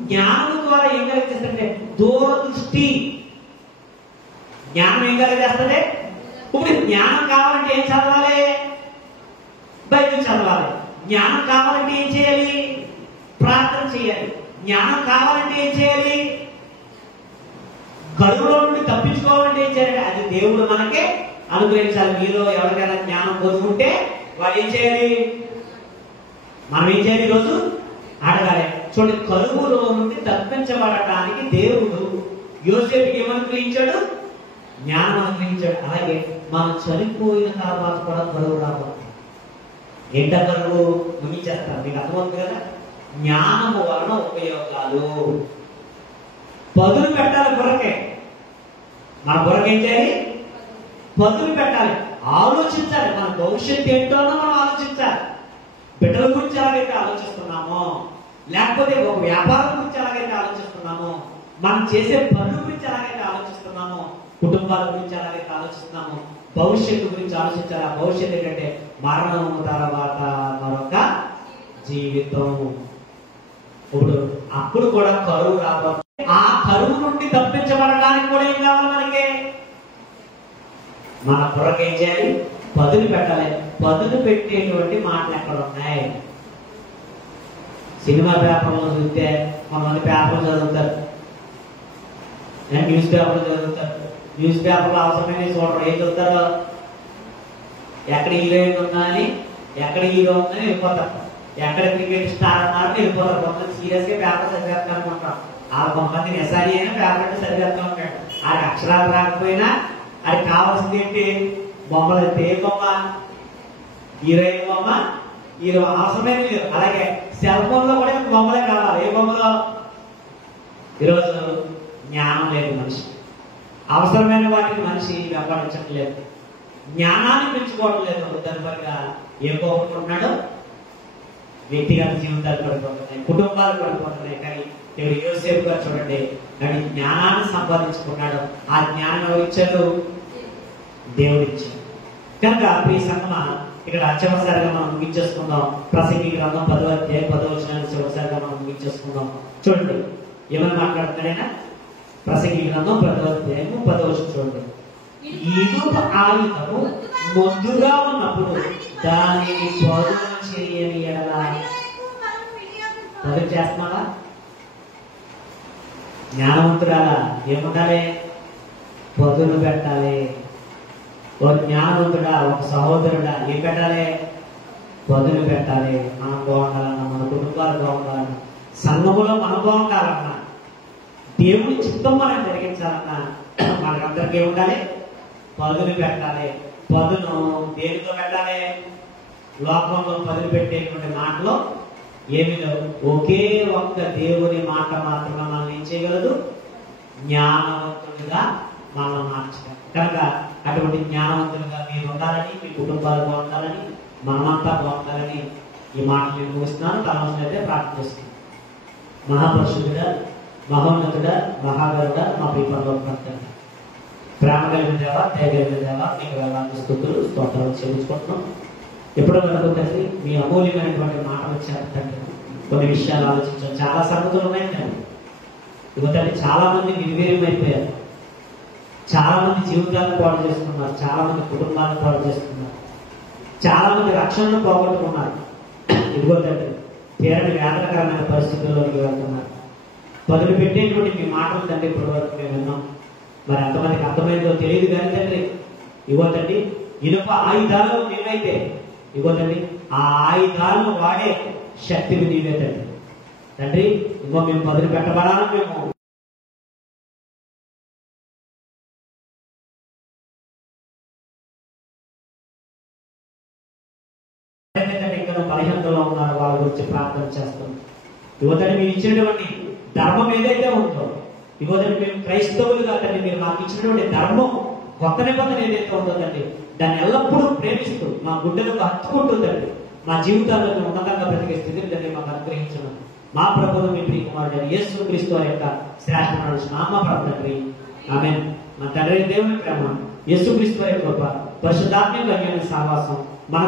జ్ఞానం ద్వారా ఏం కలిగిస్తాడంటే దూరదృష్టి. జ్ఞానం ఏం కలిగేస్తుంది? ఇప్పుడు జ్ఞానం కావాలంటే ఏం చదవాలి? బైబిల్ చదవాలి. జ్ఞానం కావాలంటే ఏం చేయాలి? ప్రార్థన చేయాలి. జ్ఞానం కావాలంటే ఏం చేయాలి? కడుపులో నుండి తప్పించుకోవాలంటే ఏం చేయాలి? అది దేవుడు మనకే అనుగ్రహించాలి. మీలో ఎవరికైనా జ్ఞానం కోరుకుంటే వాళ్ళు ఏం చేయాలి? మనం ఏం చేయాలి? ఈరోజు అడగాలి. చూడండి, కరువులో నుండి తప్పించబడటానికి దేవుడు యోసేపుకి ఏమనుగ్రహించాడు? జ్ఞానం అనుగ్రహించాడు. అలాగే మనం చనిపోయిన తర్వాత కూడా కరువు రాబోతుంది. ఏంట కరువు? ముగించేస్తారు. మీకు అర్థమవుతుంది కదా? జ్ఞానము వలన ఉపయోగాలు. పదులు పెట్టాలి బుర్రకే. మన బుర్రకి ఏం చేయాలి? పదులు పెట్టాలి. ఆలోచించాలి. మన భవిష్యత్తు ఏంటోనో మనం ఆలోచించాలి. బిడ్డల గురించి ఎలాగైతే ఆలోచిస్తున్నామో, లేకపోతే ఒక వ్యాపారం గురించి ఎలాగైతే ఆలోచిస్తున్నామో, మనం చేసే పనుల గురించి ఎలాగైతే ఆలోచిస్తున్నామో, కుటుంబాల గురించి ఎలాగైతే ఆలోచిస్తున్నామో, భవిష్యత్తు గురించి ఆలోచించాలి. ఆ భవిష్యత్తు ఏంటంటే మరణం తర్వాత మరొక జీవితం. ఇప్పుడు అప్పుడు కూడా కరువు రాబోతుంది. ఆ కరువు నుండి తప్పించబడడానికి కూడా ఏం కావాలి మనకి? మన బుర్రకి ఏం చేయాలి? పదులు పెట్టాలి. పదులు పెట్టేటువంటి మాటలు ఎక్కడ ఉన్నాయి? సినిమా పేపర్లో చూస్తే కొంతమంది పేపర్లు చదువుతారు, న్యూస్ పేపర్లు చదువుతారు. న్యూస్ పేపర్లో అవసరమైన చూడరు. ఏం చదువుతారు? ఎక్కడ హీరోయిన్ ఉందా అని, ఎక్కడ హీరో ఉందని వెళ్ళిపోతారు. ఎక్కడ క్రికెట్ స్టార్ ఉన్నారని వెళ్ళిపోతారు. కొంతమంది సీరియస్ గా పేపర్ చదివేస్తాను అనుకుంటాం. ఆ కొంతమంది నిసారి అయినా పేపర్ అంటే చదివేస్తూ ఉంటాడు. ఆడికి అక్షరాలు రాకపోయినా అది కావాల్సింది ఏంటి? బొమ్మలు. ఏ బొమ్మ? హీరోయిన్ బొమ్మ, హీరో. అవసరమైన లేదు. అలాగే సెల్ ఫోన్ లో కూడా బొమ్మలే కావాలి. ఏ బొమ్మలో? ఈరోజు జ్ఞానం లేదు మనిషి. అవసరమైన వాటికి మనిషి వెంబడించట్లేదు. జ్ఞానాన్ని పెంచుకోవడం లేదు. దాని బట్టి ఏం పోగొట్టుకుంటున్నాడు? వ్యక్తిగత జీవితాలు పడిపోతున్నాయి, కుటుంబాలు పడిపోతున్నాయి. కానీ దేవుడు యోసేపు గారు చూడండి, కానీ జ్ఞానాన్ని సంపాదించుకున్నాడు. ఆ జ్ఞానం ఎవరు ఇచ్చారు? దేవుడు ఇచ్చాడు. కనుక ప్రియ సంగమా, ఇక్కడ చివరిసారిగా మనం ముగించేసుకుందాం. ప్రసంగి గ్రంథం 10వ అధ్యాయం 10వ వచనాన్ని చివరిసారిగా మనం ముగించేసుకుందాం. చూడండి ఏమని మాట్లాడుతున్నాడైనా. ప్రసంగి గ్రంథం 10వ అధ్యాయం 10వ వచనం చూడండి. ఇనుప ఆయుధము మొద్దుగా ఉన్నప్పుడు దానిని పదును చేయని ఎడల. పదులు చేస్తున్నావా? జ్ఞానవంతురాలా ఏముండాలి? పదులు పెట్టాలి. ఒక జ్ఞానవంతుడా, ఒక సహోదరుడా ఏం పెట్టాలి? పదులు పెట్టాలి. మనం బాగుండాలన్నా, మన కుటుంబాలు బాగుండాలన్నా, సంఘములో మనం బాగుండాలన్నా, దేవుని చిత్తం మనం జరిగించాలన్నా మనకందరికీ ఏముండాలి? పదులు పెట్టాలి. పదును దేనితో పెట్టాలి? లోకంలో పదులు పెట్టేటువంటి మాటలో ఏమి లేవు. ఒకే ఒక్క దేవుని మాట మాత్రమే మనల్ని ఏం చేయగలదు? జ్ఞానవంతుడిగా మనల్ని మార్చగలదు. కనుక అటువంటి జ్ఞానవంతులుగా మీరు ఉండాలని, మీ కుటుంబాలు బాగుండాలని, మనమంతా బాగుండాలని ఈ మాటలు నేను ముగిస్తున్నాను. తనవసరైతే ప్రార్థన చేస్తున్నాను. మహాపరుషుడుగా, మహోన్నతుడా, మహాగరుడా, మా పీపంలో ప్రార్థన, ప్రేమ కలిగిన దేవ, దయ కలిగిన దేవ, మీకు వేలాది స్తుతులు స్తోత్రాలు చెల్లించుకుంటున్నాం. ఎప్పుడో వరకు తండ్రి మీ అమూల్యమైనటువంటి మాటలు చేతండి. కొన్ని విషయాలు ఆలోచించాం. చాలా సంగతులు ఉన్నాయండి. ఇవ్వతండి చాలా మంది నిర్వీర్యమైపోయారు. చాలా మంది జీవితాలను పాడు చేస్తున్నారు. చాలా మంది కుటుంబాలను పాడు చేస్తున్నారు. చాలా మంది రక్షణను పోగొట్టుకున్నారు. ఇదిగో తండ్రి తీరని వేదనకరమైన పరిస్థితుల్లోకి వెళ్తున్నారు. పదులు పెట్టేటువంటి మీ మాటలు తండ్రి ఇప్పటి వరకు మేము విన్నాం. మరి ఎంతమందికి అర్థమైందో తెలియదు కానీ తండ్రి ఇవ్వతండి ఇనుప ఆయుధాలు నీవైతే ఇవ్వతండి ఆ ఆయుధాలను వాడే శక్తిని నీవే తండ్రి. తండ్రి ఇంకో మేము పదులు పెట్టబడాలని మేము ఇంకా బలహీనతలో ఉన్నారు. వాళ్ళ గురించి ప్రార్థన చేస్తాం. యువతని మీరు ఇచ్చినటువంటి ధర్మం ఏదైతే ఉందో, యువతని మేము క్రైస్తవులుగా తండ్రి మీరు మాకు ఇచ్చినటువంటి ధర్మం, కొత్త నిబంధన ఏదైతే ఉందో తండ్రి దాన్ని ఎల్లప్పుడూ ప్రేమిస్తూ మా గుండెలకు హత్తుకుంటుందండి. మా జీవితాల్లో ఉన్నతంగా బ్రతికే స్థితిని తండ్రి మాకు అనుగ్రహించడం. మా ప్రభువు మీ ప్రియ కుమారుడు యేసుక్రీస్తు వారి యొక్క శ్రేష్టమైన నామ ప్రార్థన. ఆమేన్. మా తండ్రి దేవుని ప్రేమ, యేసుక్రీస్తు వారి కృప, పరిశుద్ధాత్మ యొక్క సహవాసం మన